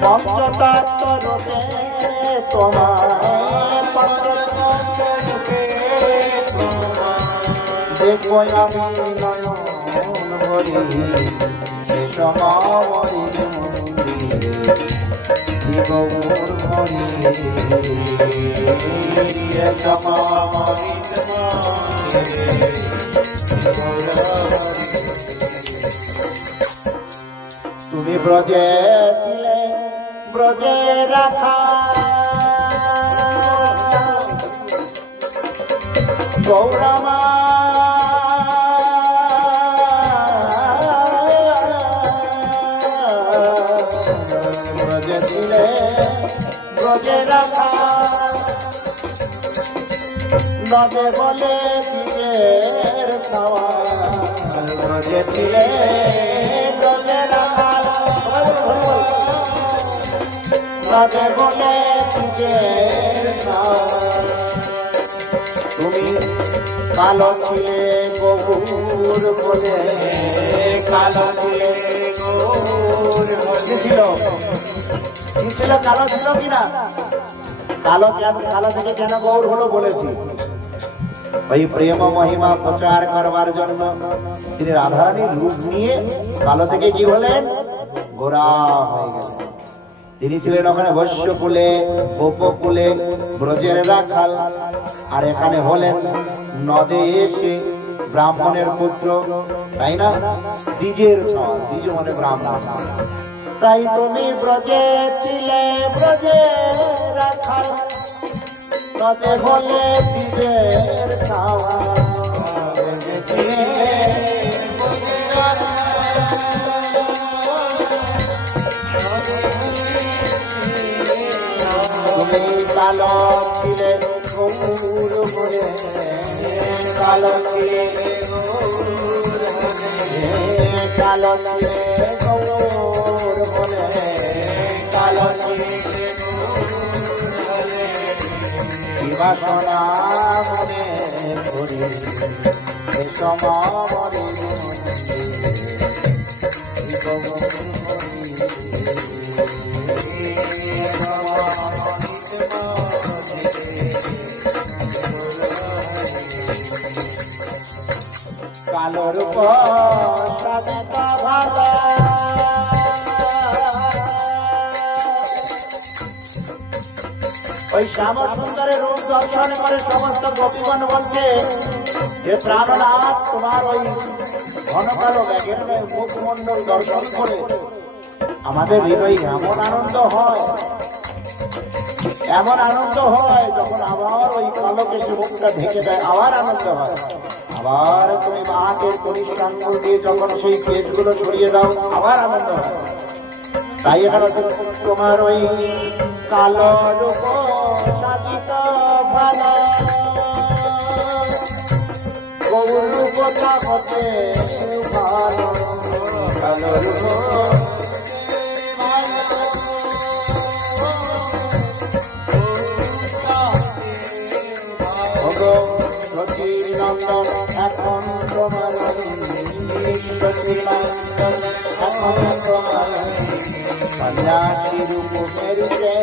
পঞ্চতত্ত্ব রূপে তোমার, পঞ্চতত্ত্ব রূপে তোমার দেখো আমি নয়ন ভরি। এসো মামরের মন্দিরে শ্রী গৌর হরি। এসো মামরের মন্দিরে শ্রী গৌর হরি। তুমি ব্রজে ছিলে, ব্রজে রাখা গৌরমা। ব্রজে ছিলে, ব্রজে রাখা নদে বলে বীজের খাওয়া। ব্রজে ছিলে, ব্রজে রাখা নদে বলে বীজের খাওয়া। তুমি কালো ছিলে গৌর বলে, কালো ছিলে গৌর বলেছিল। কি ছিল? কালো ছিল কিনা? কালো কেন, কালো থেকে কেন গৌর হলো বলেছি। ওই প্রেম মহিমা প্রচার করবার জন্য তিনি রাধারানীর রূপ নিয়ে কালো থেকে কি হলেন? গোরা হয়ে গেলেন। তিনি ছিলেন ওখানে বৈশ্যকুলে, গোপকুলে, ব্রজের রাখাল, আর এখানে হলেন নদে এসে ব্রাহ্মণের পুত্র, তাই না? দ্বিজের ছোঁয়া, দ্বিজ মানে ব্রাহ্মণ। তাই তুমি ব্রজে ছিলে, ব্রজে রাখাল নদে বলে দ্বিজের খাওয়া। তুমি কালো ছিলে গৌর বলে, কালো ছিলে গৌর বলে, কালো ছিলে গৌর বলে, কালো ছিলে গৌর বলে। কি বাসনা মনে করি এসো মামরের মন্দিরে। কালো রূপ সাবিতা ভালা ওই শ্যাম সুন্দরের রূপ দর্শন করে সমস্ত গোপীগণ বলছে যে প্রাণনাথ তোমার ওই ঘন কালো ব্যাগের মুখমণ্ডল দর্শন করে আমাদের হৃদয় এমন আনন্দ হয় যখন আবার ওই কালো কেশে মুখটা ঢেকে দেয় আবার আনন্দ হয়। আবার তুমি মাকে কনিষ্ঠ আঙ্গুল দিয়ে যখন সেই কেশগুলো ছড়িয়ে দাও আবার আনন্দ হয়। তাই এখানে তোমার ওই কালো রূপ সাজিত ভালো গৌর রূপতা হতে ভালো কালো রূপ নন্দন এখন তোমার এখন তোমার সন্ন্যাসী রূপ মেরুতে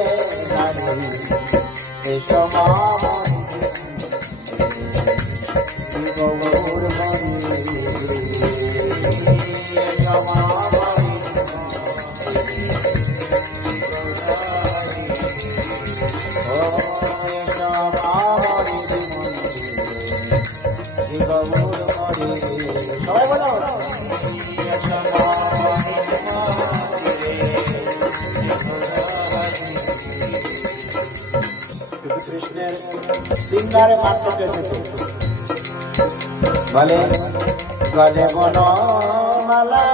সবাই বলো কৃষ্ণের সিঙ্গারে মাত্র কেসেছে বলে গলে বনমালা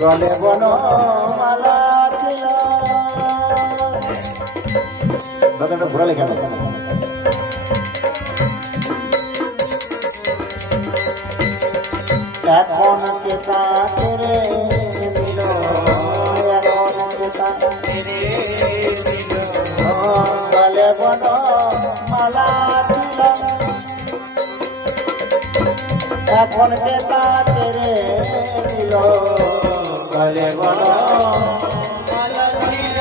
গলে বনমালা ছিল কথাটা ঘোরালে কেন এখন কেতা করে দিল এখন কেতা গলে বনমালা ছিল এখন কেতা করে দিল গলে বনমালা ছিল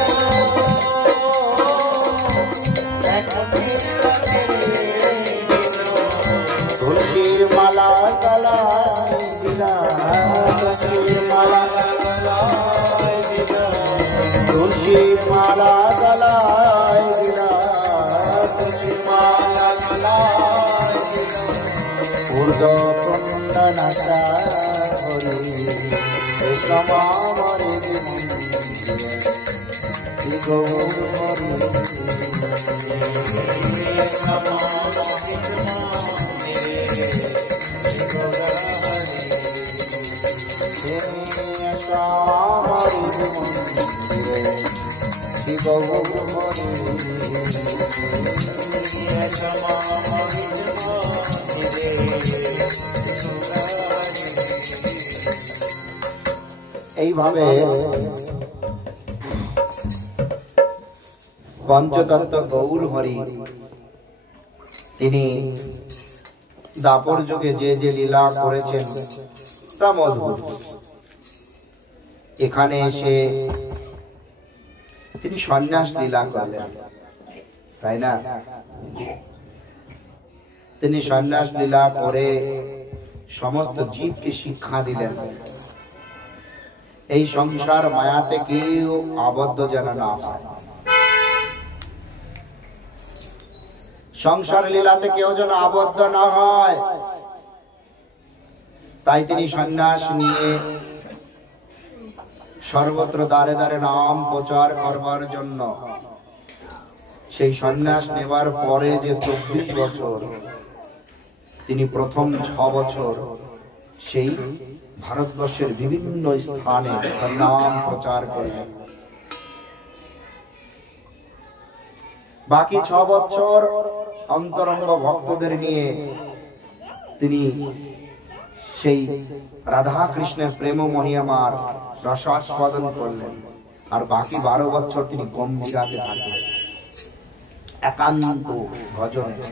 তুলসীর মালা গলায় দিলা তুলসীর মালা গলায় দিলা তুলসীর মালা গলায় দিলা তুলসীর মালা গলায় দিলা ঊর্ধ্ব কুণ্ডনাটা হরি সমামরে গৌর হরি এইভাবে পঞ্চতত্ত্ব গৌর হরি তিনি দাপর যুগে যে যে লীলা করেছেন তা অদ্ভুত। এখানে এসে তিনি সন্ন্যাস লীলা করলেন, তাই না? তিনি সন্ন্যাস লীলা করে সমস্ত জীবকে শিক্ষা দিলেন এই সংসার মায়াতে কেউ আবদ্ধ যেন না হয়, সংসার লীলাতে কেউ যেন আবদ্ধ না হয়। তাই তিনি সন্ন্যাস নিয়ে সর্বত্র দ্বারে দ্বারে নাম প্রচার করবার জন্য সেই সন্ন্যাস নেবার পরে যে 24 বছর তিনি প্রথম 6 বছর সেই ভারতবর্ষের বিভিন্ন স্থানে নাম প্রচার করলেন। বাকি 6 বছর অন্তরঙ্গ ভক্তদের নিয়ে তিনি সেই রাধা কৃষ্ণের প্রেম মহিমার রসাস্বাদন করলেন। আর বাকি 12 বছর তিনি গম্ভীরাতে থাকলেন, একান্ত ভজনে।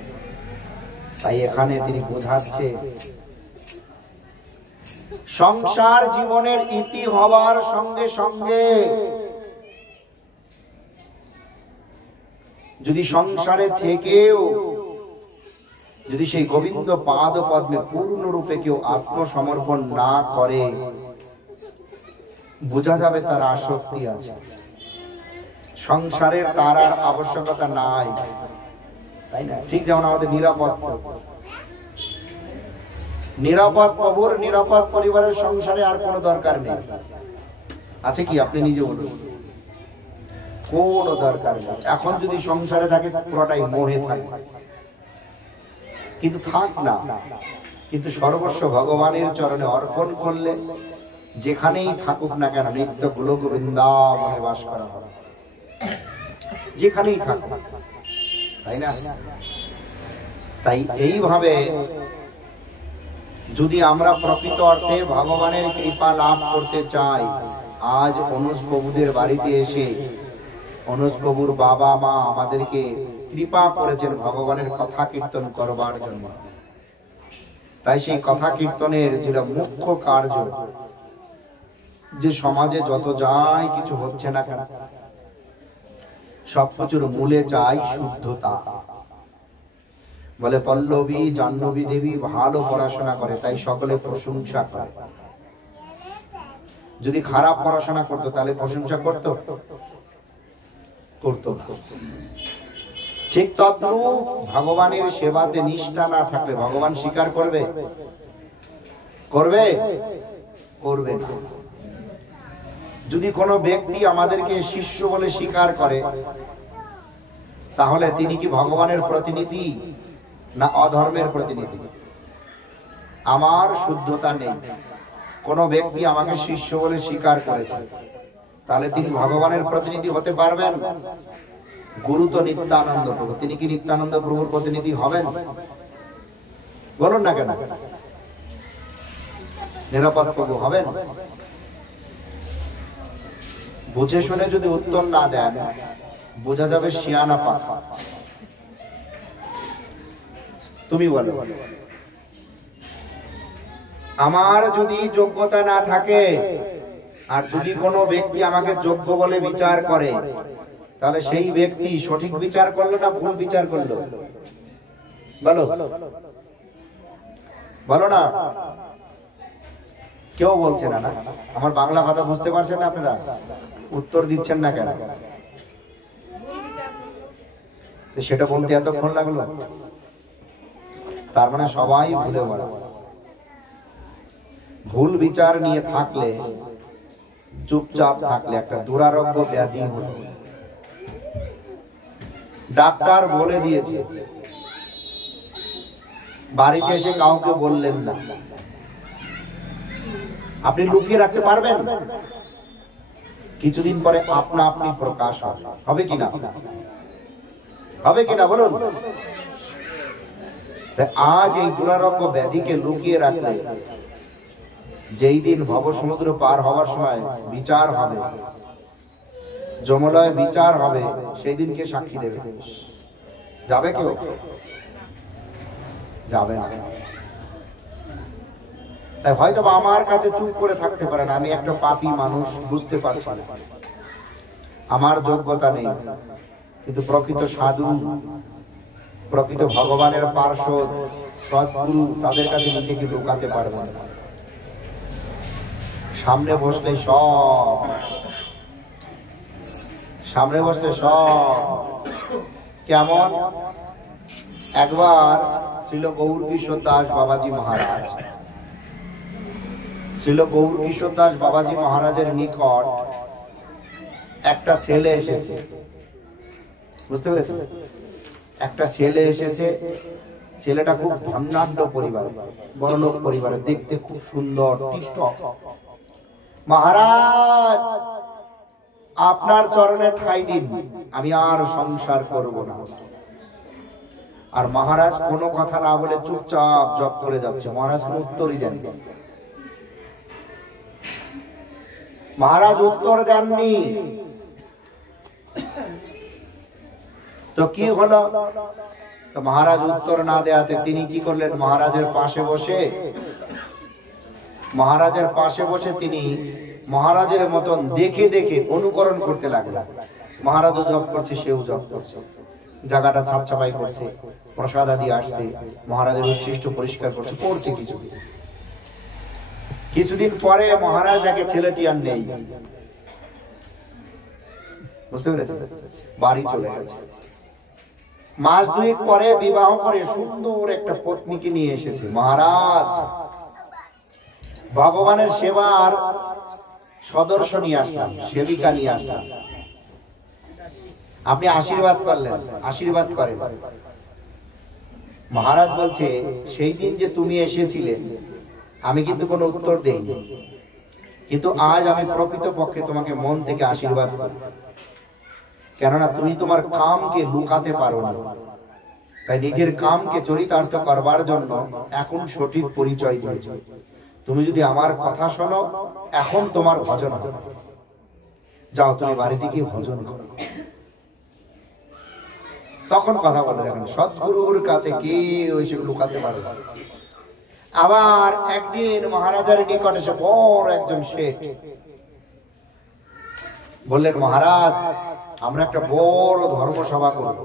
তাই এখানে তিনি বোঝাচ্ছে সংসার জীবনের ইতি হওয়ার সঙ্গে সঙ্গে যদি সংসারে থেকেও যদি সেই গোবিন্দ পাদ পদ্মে পূর্ণরূপে কেউ আত্মসমর্পণ না করে, বোঝা যাবে তার আসক্তি আছে, সংসারের তার আর আবশ্যকতা নাই, তাই না? ঠিক যেমন আমাদের নিরাপদ প্রভুর নিরাপদ পরিবারের সংসারে আর কোনো দরকার নেই, আছে কি? আপনি নিজে বলুন, কোনো দরকার নেই। এখন যদি সংসারে থাকে পুরোটাই মোহে থাকে, কিন্তু থাক না, কিন্তু সর্বস্ব ভগবানের চরণে অর্পণ করলে যেখানেই থাকুক না কেন নিত্য গোলক বৃন্দাবনে বাস করা হবে, যেখানেই থাকুক, তাই না? তাই এইভাবে যদি আমরা প্রকৃত অর্থে ভগবানের কৃপা লাভ করতে চাই, আজ অনুজ প্রভুদের বাড়িতে এসে অনুজ প্রভুর বাবা মা আমাদেরকে কৃপা করেছেন ভগবানের কথা কীর্তন করবার জন্য। তাই সেই কথা কীর্তনের যেটা মুখ্য কার্য, যে সমাজে যত যাই কিছু হচ্ছে না কেন সবকিছুর মূলে চাই শুদ্ধতা। বলে পল্লবী জাহ্নবী দেবী ভালো পড়াশোনা করে, তাই সকলে প্রশংসা করে। যদি খারাপ পড়াশোনা করতো তাহলে প্রশংসা করতো? করতো না। ঠিক তদ্রূপ ভগবানের সেবাতে নিষ্ঠা না থাকলে ভগবান স্বীকার করবে? করবে? করবে না। যদি কোনো ব্যক্তি আমাদেরকে শিষ্য বলে স্বীকার করে, তাহলে তিনি কি ভগবানের প্রতিনিধি না অধর্মের প্রতিনিধি? আমার শুদ্ধতা নেই, কোনো ব্যক্তি আমাকে শিষ্য বলে স্বীকার করেছে, তাহলে তিনি ভগবানের প্রতিনিধি হতে পারবেন? গুরু তো নিত্যানন্দ প্রভু, তিনি কি নিত্যানন্দ প্রভুর প্রতিনিধি হবেন? বলুন না কেন? নিরাপদ প্রভু হবেন? বুঝে শুনে যদি উত্তর না দেন, বোঝা যাবে শিয়ানা পাখা। তুমি বলো, আমার যদি যোগ্যতা না থাকে আর যদি কোনো ব্যক্তি আমাকে যোগ্য বলে বিচার করে, তাহলে সেই ব্যক্তি সঠিক বিচার করলো না ভুল বিচার করলো? বলো, বলো না। কেউ বলছে না। না, আমার বাংলা কথা বুঝতে পারছেন না আপনারা? উত্তর দিচ্ছেন না কেন? সেটা বলতে এতক্ষণ লাগলো? তার মানে সবাই ভুলে বলে। ভুল বিচার নিয়ে থাকলে, চুপচাপ থাকলে একটা দুরারোগ্য ব্যাধি হতো। ডাক্তার বলে দিয়েছে, বাড়িতে এসে কাউকে বললেন না, আপনি লুকিয়ে রাখতে পারবেন? কিছুদিন পরে আপনা আপনি প্রকাশ হবে কিনা? হবে কিনা বলুন? আজ এই দুরারোগ্য ব্যাধিকে লুকিয়ে রাখলে যেই দিন ভব সমুদ্র পার হওয়ার সময় বিচার হবে, যমলয়ে বিচার হবে, সেই দিনকে সাক্ষী দেবে? যাবে কেউ? যাবে না। তাই হয়তো আমার কাছে চুপ করে থাকতে পারে না, আমি একটা পাপী মানুষ, বুঝতে পারছি না, আমার যোগ্যতা নেই, কিন্তু প্রকৃত সাধু, প্রকৃত ভগবানের পার্শ্বদ সদ্গুরু, তাদের কাছে নিজেকে ঢোকাতে পারবে না। সামনে বসলে সব, সামনে বসলে সব কেমন। একবার শ্রীল গৌর কিশোর দাস বাবাজি মহারাজ, শ্রীল গৌর কিশোর দাস বাবাজি মহারাজের নিকট একটা ছেলে এসেছে, বুঝতে পেরেছেন? একটা ছেলে এসেছে, ছেলেটা খুব ধনাঢ্য পরিবার, বড়লোক পরিবারে, দেখতে খুব সুন্দর, টিকটক। মহারাজ, আপনার চরণে ঠাঁই দিন, আমি আর সংসার করব না। আর মহারাজ কোনো কথা না বলে চুপচাপ জপ করে যাচ্ছে। মহারাজ কোনো উত্তরই দেন। মহারাজ উত্তর দেননি তো কি হলো? তো মহারাজ উত্তর না দেয়াতে তিনি কি করলেন, মহারাজের পাশে বসে তিনি মহারাজের মতন দেখে দেখে অনুকরণ করতে লাগলেন। মহারাজও জপ করছে, সেও জপ করছে, জায়গাটা ছাপ ছাপাই করছে, প্রসাদ আদি আসছে, মহারাজের উচ্ছিষ্ট পরিষ্কার করছে, করছে কিছুদিন পরে মহারাজ দেখে ছেলেটি আর নেই, বুঝতে পেরেছেন, বাড়ি চলে গেছে। মাস দুয়েক পরে বিবাহ করে সুন্দর একটা পত্নীকে নিয়ে এসেছে। মহারাজ ভগবানের সেবার সদস্য নিয়ে আসলাম, সেবিকা নিয়ে আসলাম, আপনি আশীর্বাদ করলেন, আশীর্বাদ করেন। মহারাজ বলছে, সেই দিন যে তুমি এসেছিলে আমি কিন্তু কোনো উত্তর দেইনি, কিন্তু আজ আমি প্রকৃতপক্ষে তোমাকে মন থেকে আশীর্বাদ করি, কেননা তুমি তোমার কামকে লুকাতে পারো না, তাই নিজের কামকে চরিতার্থ করবার জন্য এখন সঠিক পরিচয় দিয়েছ। তুমি যদি আমার কথা শোনো, এখন তোমার ভজন হবে, যাও তুমি বাড়িতে গিয়ে ভজন করো। তখন কথা বলে দেখেন, সদ্গুরুর কাছে কেউ এসে লুকাতে পারে না। আবার একদিন মহারাজার নিকট এসে বড় একজন শেঠ বললেন, মহারাজ আমরা একটা বড় ধর্মসভা করব,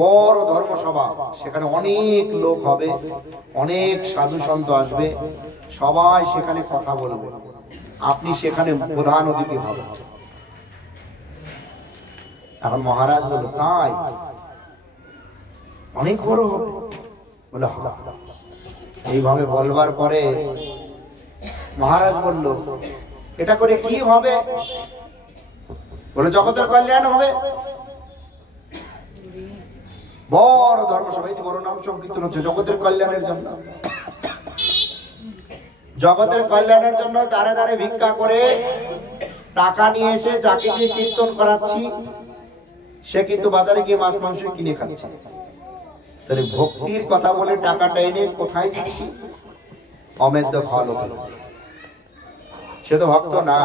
বড় ধর্মসভা, সেখানে অনেক লোক হবে, অনেক সাধু সন্ত আসবে, সবাই সেখানে কথা বলবে, আপনি সেখানে প্রধান অতিথি হবেন। এখন মহারাজ বলল, তাই অনেক বড় হবে? বলে হ্যাঁ। এইভাবে বলবার পরে মহারাজ বলল, এটা করে কি হবে? বলে জগতের কল্যাণ হবে। বড় ধর্মসভা, বড় নাম সংকীর্তন হচ্ছে জগতের কল্যাণের জন্য, জগতের কল্যাণের জন্য দাঁড়ে দাঁড়ে ভিক্ষা করে টাকা নিয়ে এসে যাকে দিয়ে কীর্তন করাচ্ছি সে কিন্তু বাজারে গিয়ে মাছ মাংস কিনে খাচ্ছে। তাহলে ভক্তির কথা বলে টাকাটা এনে কোথায় দিচ্ছি? অমেদ্য ফল, সে তো ভক্ত না,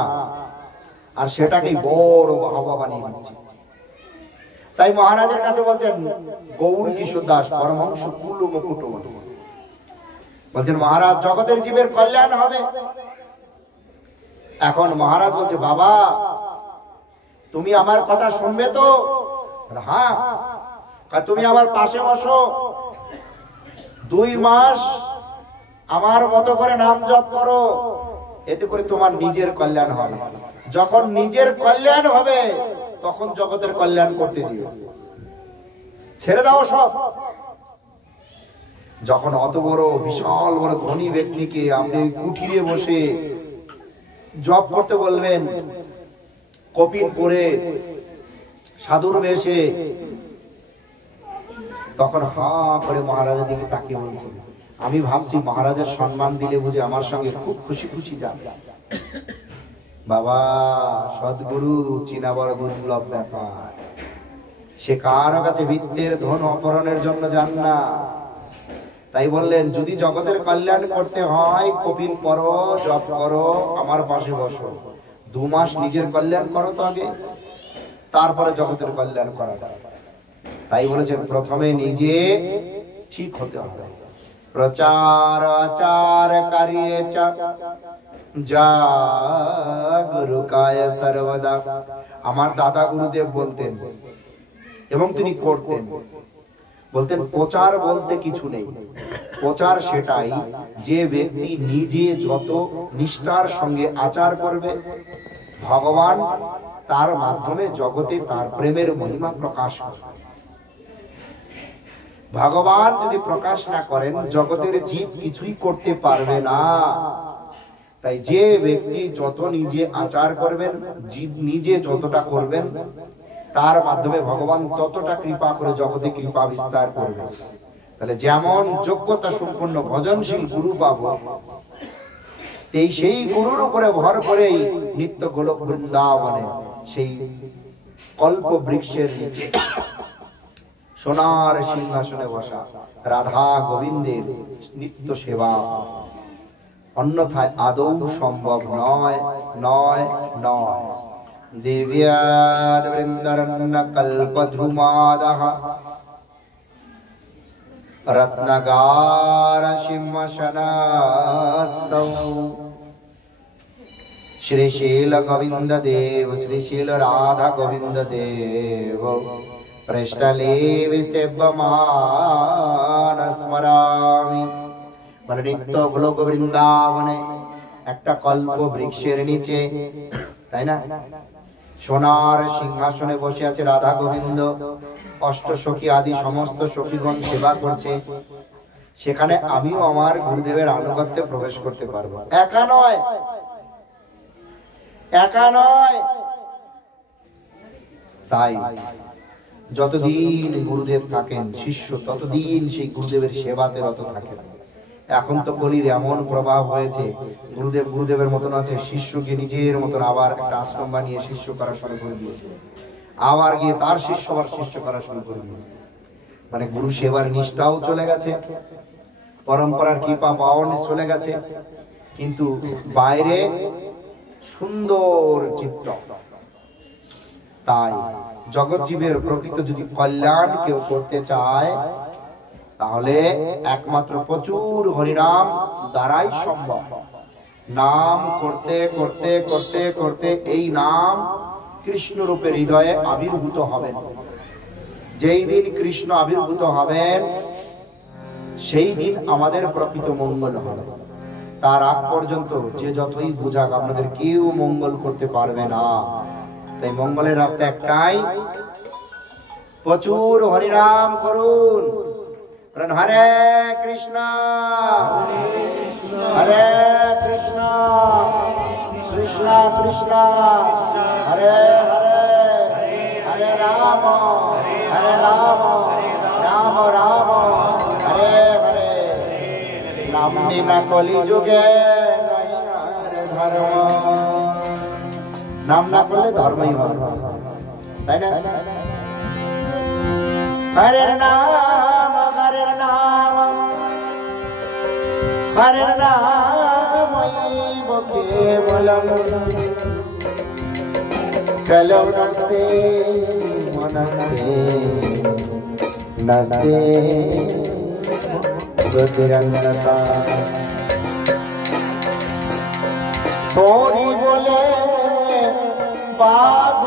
আর সেটাকেই বড় বাবা বানিয়ে দিচ্ছে। তাই মহারাজের কাছে বলছেন গৌর কিশোর দাস পরমহংস কুলু মুকুট বলছেন, মহারাজ জগতের জীবের কল্যাণ হবে। এখন মহারাজ বলছে, বাবা তুমি আমার কথা শুনবে তো? হ্যাঁ। তুমি আমার পাশে বসো, 2 মাস আমার মতো করে নাম জপ করো, এতে করে তোমার নিজের কল্যাণ হবে। যখন নিজের কল্যাণ হবে তখন জগতের কল্যাণ করতে দিও, ছেড়ে দাও সব। যখন অত বড় বিশাল বড় ধনী ব্যক্তিকে আপনি কুঠিরে বসে জপ করতে বলবেন, কপিন পরে সাধুর বেশে, তখন হা করে মহারাজের দিকে তাকিয়ে বলছে, আমি ভাবছি মহারাজের সম্মান দিলে বুঝে আমার সঙ্গে খুব খুশি খুশি যান। বাবা সদ্গুরু চিনা বড় দুর্লভ ব্যাপার, সে কারো কাছে বৃত্তের ধন অপহরণের জন্য যান না। তাই বললেন, যদি জগতের কল্যাণ করতে হয় কপিল করো, জপ করো, আমার পাশে বসো, 2 মাস নিজের কল্যাণ করো তো আগে, তারপরে জগতের কল্যাণ করা যায়। তাই বলেছেন প্রথমে নিজে ঠিক হতে হবে। প্রচার আচার কারিয়ে চা যা গুরু কায় সর্বদা। আমার দাদা গুরুদেব বলতেন এবং তিনি করতেন, বলতেন প্রচার বলতে কিছু নেই, প্রচার সেটাই যে ব্যক্তি নিজে যত নিষ্ঠার সঙ্গে আচার করবে, ভগবান তার মাধ্যমে জগতে তার প্রেমের মহিমা প্রকাশ করবে। ভগবান যদি প্রকাশ না করেন জগতের জীব কিছুই করতে পারবে না। তাই যে ব্যক্তি যত নিজে আচার করবেন, নিজে যতটা করবেন, তার মাধ্যমে ভগবান ততটা কৃপা করে জগতে কৃপা বিস্তার করবে। তাহলে যেমন যোগ্যতা সম্পন্ন ভজনশীল গুরু পাবো, সেই গুরুর উপরে ভর করেই নিত্য গোলক বৃন্দাবনে সেই কল্প বৃক্ষের নিচে সোনার সিংহাসনে বসা রাধা গোবিন্দের নিত্য সেবা, অন্যথায় আদৌ সম্ভব নয় নয় নয়। দিব্যাদ বৃন্দারণ্য কল্পদ্রুমাদঃ रत्नगार सिंहासनस्थौ श्रीशील गोविंद देव श्रीशील राधा गोविंद देव पृष्ठले विसेव्यमान स्मरामि। মানে নিত্য গোলক বৃন্দাবনে একটা কল্প বৃক্ষের নিচে, তাই না, সোনার সিংহাসনে বসে আছে রাধা গোবিন্দ, অষ্ট সখী আদি সমস্ত সখীগণ সেবা করছে। সেখানে আমিও আমার গুরুদেবের আনুগত্যে প্রবেশ করতে পারবো। একা নয়, একা নয়। তাই যতদিন গুরুদেব থাকেন শিষ্য ততদিন সেই গুরুদেবের সেবাতে রত থাকেন। এখন তো কলির এমন প্রভাব হয়েছে, গুরুদেবের মতন আছে, শিষ্যকে নিজের মতন আবার একটা আশ্রম বানিয়ে শিষ্য করা শুরু করে দিয়েছে, আবার গিয়ে তার শিষ্য আবার শিষ্য করা শুরু করে দিয়েছে। মানে গুরু সেবার নিষ্ঠাও চলে গেছে, পরম্পরার কৃপা পাওয়া চলে গেছে, কিন্তু বাইরে সুন্দর চিত্ত। তাই জগৎ জীবের প্রকৃত যদি কল্যাণ কেউ করতে চায় তাহলে একমাত্র প্রচুর হরিনাম দ্বারাই সম্ভব। নাম করতে করতে করতে করতে এই নাম কৃষ্ণ রূপে হৃদয়ে আবির্ভূত হবেন। যেই দিন কৃষ্ণ আবির্ভূত হবেন সেই দিন আমাদের প্রকৃত মঙ্গল হবে। তার আগ পর্যন্ত যে যতই বুঝাক আপনাদের কেউ মঙ্গল করতে পারবে না। তাই মঙ্গলের রাস্তা একটাই, প্রচুর হরিনাম করুন। হরে কৃষ্ণ হরে কৃষ্ণ কৃষ্ণ কৃষ্ণ হরে হরে হরে রাম রাম রাম হরে হরে। নাম বিনা কলি যুগে ধর্ম, নাম না করলে ধর্মই হবে, তাই না? হরে নাম হরে নাম হরে নাম কেবলম কলৌ নস্তে মনস্তে নস্তে গতিরন্নতা। তোরি বলে বাঘ